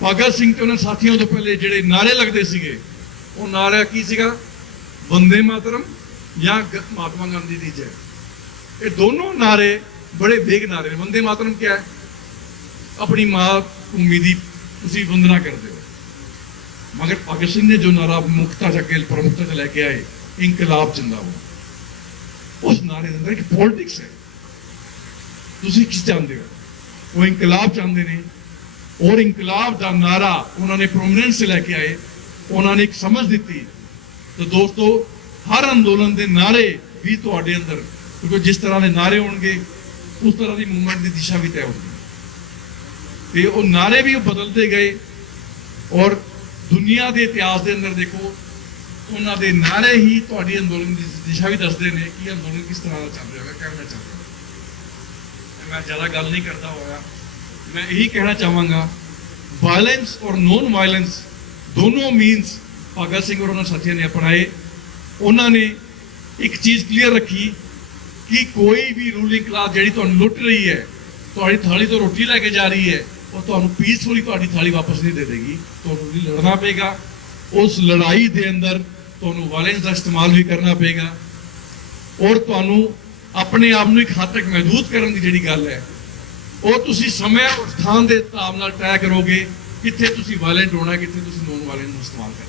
ਭਗਤ ਸਿੰਘ ਤੇ ਉਹਨਾਂ ਸਾਥੀਆਂ ਤੋਂ ਪਹਿਲੇ ਜਿਹੜੇ ਨਾਰੇ ਲੱਗਦੇ ਸੀਗੇ, ਉਹ ਨਾਰਾ ਕੀ ਸੀਗਾ? ਵੰਦੇ ਮਾਤਰਮ ਜਾਂ ਮਹਾਤਮਾ ਗਾਂਧੀ ਦੀ ਜੈ। ਇਹ ਦੋਨੋਂ ਨਾਰੇ ਬੜੇ ਵੇਗ ਨਾਰੇ ਨੇ। ਵੰਦੇ ਮਾਤਰਮ ਕਿਆ ਹੈ? ਆਪਣੀ ਮਾਂ ਭੂਮੀ ਦੀ ਤੁਸੀਂ ਵੰਦਨਾ ਕਰਦੇ ਹੋ। ਮਗਰ ਭਗਤ ਸਿੰਘ ਨੇ ਜੋ ਨਾਰਾ ਮੁਕਤਾ ਚੱਕੇ ਪ੍ਰਮੁਖਤਾ ਚ ਲੈ ਕੇ ਆਏ, ਇਨਕਲਾਬ ਜਿੰਦਾਬਾਦ, ਉਸ ਨਾਰੇ ਦੇ ਅੰਦਰ ਇੱਕ ਪੋਲਿਟਿਕਸ ਹੈ। ਤੁਸੀਂ ਕੀ ਚਾਹੁੰਦੇ ਹੋ? ਉਹ ਇਨਕਲਾਬ ਚਾਹੁੰਦੇ ਨੇ, ਔਰ ਇਨਕਲਾਬ ਦਾ ਨਾਰਾ ਉਹਨਾਂ ਨੇ ਪ੍ਰੋਮਿਨੈਂਸ ਲੈ ਕੇ ਆਏ। ਉਹਨਾਂ ਨੇ ਇੱਕ ਸਮਝ ਦਿੱਤੀ। ਤਾਂ ਦੋਸਤੋ, ਹਰ ਅੰਦੋਲਨ ਦੇ ਨਾਰੇ ਵੀ ਤੁਹਾਡੇ ਅੰਦਰ, ਕਿਉਂਕਿ ਜਿਸ ਤਰ੍ਹਾਂ ਦੇ ਨਾਰੇ ਹੋਣਗੇ ਉਸ ਤਰ੍ਹਾਂ ਦੀ ਮੂਵਮੈਂਟ ਦੀ ਦਿਸ਼ਾ ਵੀ ਤੈਅ ਹੋਊਗੀ। ਤੇ ਉਹ ਨਾਰੇ ਵੀ ਬਦਲਦੇ ਗਏ, ਔਰ ਦੁਨੀਆ ਦੇ ਇਤਿਹਾਸ ਦੇ ਅੰਦਰ ਦੇਖੋ, ਉਹਨਾਂ ਦੇ ਨਾਰੇ ਹੀ ਤੁਹਾਡੀ ਅੰਦੋਲਨ ਦੀ ਦਿਸ਼ਾ ਵੀ ਦੱਸਦੇ ਨੇ ਕਿ ਅੰਦੋਲਨ ਕਿਸ ਤਰ੍ਹਾਂ ਦਾ ਚੱਲ ਰਿਹਾ ਹੈ, ਕਿਵੇਂ ਚੱਲ ਰਿਹਾ ਹੈ। ਮੈਂ ਜ਼ਿਆਦਾ ਗੱਲ ਨਹੀਂ ਕਰਦਾ ਹੋਇਆ, ਮੈਂ ਇਹੀ ਕਹਿਣਾ ਚਾਹਾਂਗਾ, ਵਾਇਲੈਂਸ ਔਰ ਨੋਨ ਵਾਇਲੈਂਸ ਦੋਨੋਂ ਮੀਨਸ ਭਗਤ ਸਿੰਘ ਔਰ ਉਹਨਾਂ ਸਾਥੀਆਂ ਨੇ ਅਪਣਾਏ। ਉਹਨਾਂ ਨੇ ਇੱਕ ਚੀਜ਼ ਕਲੀਅਰ ਰੱਖੀ ਕਿ ਕੋਈ ਵੀ ਰੂਲਿੰਗ ਕਲਾਸ ਜਿਹੜੀ ਤੁਹਾਨੂੰ ਲੁੱਟ ਰਹੀ ਹੈ, ਤੁਹਾਡੀ ਥਾਲੀ ਤੋਂ ਰੋਟੀ ਲੈ ਕੇ ਜਾ ਰਹੀ ਹੈ, ਉਹ ਤੁਹਾਨੂੰ ਪੀਸਫੁਲੀ ਤੁਹਾਡੀ ਥਾਲੀ ਵਾਪਸ ਨਹੀਂ ਦੇ ਦੇਗੀ। ਤੁਹਾਨੂੰ ਵੀ ਲੜਨਾ ਪਏਗਾ। ਉਸ ਲੜਾਈ ਦੇ ਅੰਦਰ ਤੁਹਾਨੂੰ ਵਾਇਲੈਂਸ ਦਾ ਇਸਤੇਮਾਲ ਵੀ ਕਰਨਾ ਪਏਗਾ, ਔਰ ਤੁਹਾਨੂੰ ਆਪਣੇ ਆਪ ਨੂੰ ਇੱਕ ਹੱਦ ਤੱਕ ਮਹਿਦੂਦ ਕਰਨ ਦੀ ਜਿਹੜੀ ਗੱਲ ਹੈ, ਉਹ ਤੁਸੀਂ ਸਮੇਂ ਔਰ ਸਥਾਨ ਦੇ ਹਿਸਾਬ ਨਾਲ ਤੈਅ ਕਰੋਗੇ ਕਿੱਥੇ ਤੁਸੀਂ ਵਾਇਲੈਂਟ ਹੋਣਾ, ਕਿੱਥੇ ਤੁਸੀਂ ਨੋਨ ਵਾਇਲੈਂਟ ਨੂੰ ਇਸਤੇਮਾਲ ਕਰਨਾ।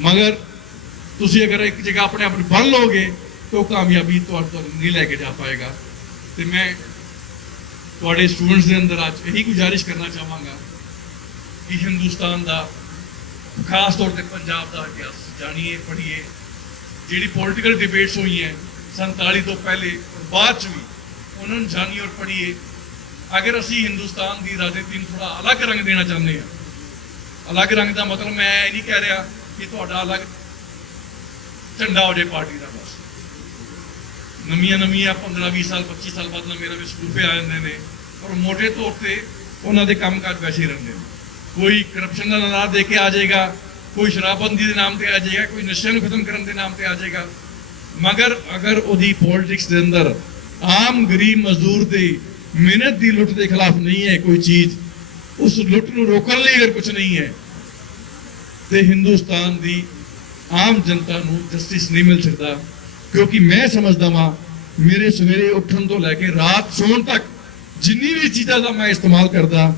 ਮਗਰ ਤੁਸੀਂ ਅਗਰ ਇੱਕ ਜਗ੍ਹਾ ਆਪਣੇ ਆਪ ਨੂੰ ਬੰਨ ਲਓਗੇ ਤਾਂ ਉਹ ਕਾਮਯਾਬੀ ਤੁਹਾਨੂੰ ਨਹੀਂ ਲੈ ਕੇ ਜਾ ਪਾਏਗਾ। ਤੇ ਮੈਂ ਤੁਹਾਡੇ ਸਟੂਡੈਂਟਸ ਦੇ ਅੰਦਰ ਅੱਜ ਇਹੀ ਗੁਜ਼ਾਰਿਸ਼ ਕਰਨਾ ਚਾਹਾਂਗਾ ਕਿ ਹਿੰਦੁਸਤਾਨ ਦਾ, ਖਾਸ ਤੌਰ ਤੇ ਪੰਜਾਬ ਦਾ ਇਤਿਹਾਸ ਜਾਣੀਏ, ਪੜ੍ਹੀਏ। ਜਿਹੜੀ ਪੋਲੀਟੀਕਲ ਡਿਬੇਟਸ ਹੋਈਆਂ 47 ਤੋਂ ਪਹਿਲੇ ਔਰ ਬਾਅਦ 'ਚ ਵੀ, ਉਹਨਾਂ ਨੂੰ ਜਾਣੀਏ ਔਰ ਪੜ੍ਹੀਏ। ਅਗਰ ਅਸੀਂ ਹਿੰਦੁਸਤਾਨ ਦੀ ਰਾਜਨੀਤੀ ਨੂੰ ਥੋੜਾ ਅਲੱਗ ਰੰਗ ਦੇਣਾ ਚਾਹੁੰਦੇ ਹਾਂ, ਅਲੱਗ ਰੰਗ ਦਾ ਮਤਲਬ ਮੈਂ ਇਹ ਨਹੀਂ ਕਹਿ ਰਿਹਾ ਕਿ ਤੁਹਾਡਾ ਅਲੱਗ ਝੰਡਾ ਹੋ ਜਾਏ ਪਾਰਟੀ ਦਾ, ਬਸ ਨਵੀਆਂ 15-20 ਸਾਲ 25 ਸਾਲ ਬਾਅਦ ਨਵੇਂ ਸਕੂਫੇ ਆ ਜਾਂਦੇ ਨੇ ਔਰ ਮੋਟੇ ਤੌਰ ਤੇ ਉਹਨਾਂ ਦੇ ਕੰਮਕਾਜ ਵੈਸੇ ਹੀ ਰਹਿੰਦੇ ਨੇ। ਕੋਈ ਕਰਪਸ਼ਨ ਦਾ ਨਾਰਾ ਦੇ ਕੇ ਆ ਜਾਏਗਾ, ਕੋਈ ਸ਼ਰਾਬਬੰਦੀ ਦੇ ਨਾਮ ਤੇ ਆ ਜਾਏਗਾ, ਕੋਈ ਨਸ਼ੇ ਨੂੰ ਖਤਮ ਕਰਨ ਦੇ ਨਾਮ ਤੇ ਆ ਜਾਏਗਾ, ਮਗਰ ਅਗਰ ਉਹਦੀ ਪੋਲਿਟਿਕਸ ਦੇ ਅੰਦਰ ਆਮ ਗਰੀਬ ਮਜ਼ਦੂਰ ਦੀ ਮਿਹਨਤ ਦੀ ਲੁੱਟ ਦੇ ਖਿਲਾਫ ਨਹੀਂ ਹੈ ਕੋਈ ਚੀਜ਼, ਉਸ ਲੁੱਟ ਨੂੰ ਰੋਕਣ ਲਈ ਅਗਰ ਕੁਝ ਨਹੀਂ ਹੈ ਤੇ ਹਿੰਦੁਸਤਾਨ ਦੀ ਆਮ ਜਨਤਾ ਨੂੰ ਜਸਟਿਸ ਨਹੀਂ ਮਿਲ ਸਕਦਾ। ਕਿਉਂਕਿ ਮੈਂ ਸਮਝਦਾ ਵਾਂ ਮੇਰੇ ਸਵੇਰੇ ਉੱਠਣ ਤੋਂ ਲੈ ਕੇ ਰਾਤ ਸੌਣ ਤੱਕ ਜਿੰਨੀ ਵੀ ਚੀਜ਼ਾਂ ਦਾ ਮੈਂ ਇਸਤੇਮਾਲ ਕਰਦਾ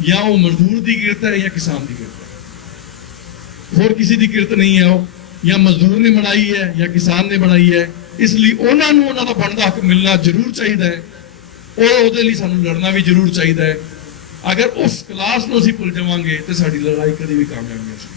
ਜਾਂ ਉਹ ਮਜ਼ਦੂਰ ਦੀ ਕਿਰਤ ਹੈ ਜਾਂ ਕਿਸਾਨ ਦੀ ਕਿਰਤ ਹੈ, ਹੋਰ ਕਿਸੇ ਦੀ ਕਿਰਤ ਨਹੀਂ ਹੈ। ਉਹ ਜਾਂ ਮਜ਼ਦੂਰ ਨੇ ਬਣਾਈ ਹੈ ਜਾਂ ਕਿਸਾਨ ਨੇ ਬਣਾਈ ਹੈ, ਇਸ ਲਈ ਉਹਨਾਂ ਨੂੰ ਉਹਨਾਂ ਦਾ ਬਣਦਾ ਹੱਕ ਮਿਲਣਾ ਜ਼ਰੂਰ ਚਾਹੀਦਾ ਹੈ। ਉਹਦੇ ਲਈ ਸਾਨੂੰ ਲੜਨਾ ਵੀ ਜ਼ਰੂਰ ਚਾਹੀਦਾ ਹੈ। ਅਗਰ ਉਸ ਕਲਾਸ ਨੂੰ ਅਸੀਂ ਭੁੱਲ ਜਾਵਾਂਗੇ ਤੇ ਸਾਡੀ ਲੜਾਈ ਕਦੇ ਵੀ ਕਾਮਯਾਬ ਨਹੀਂ ਹੋ ਸਕਦੀ।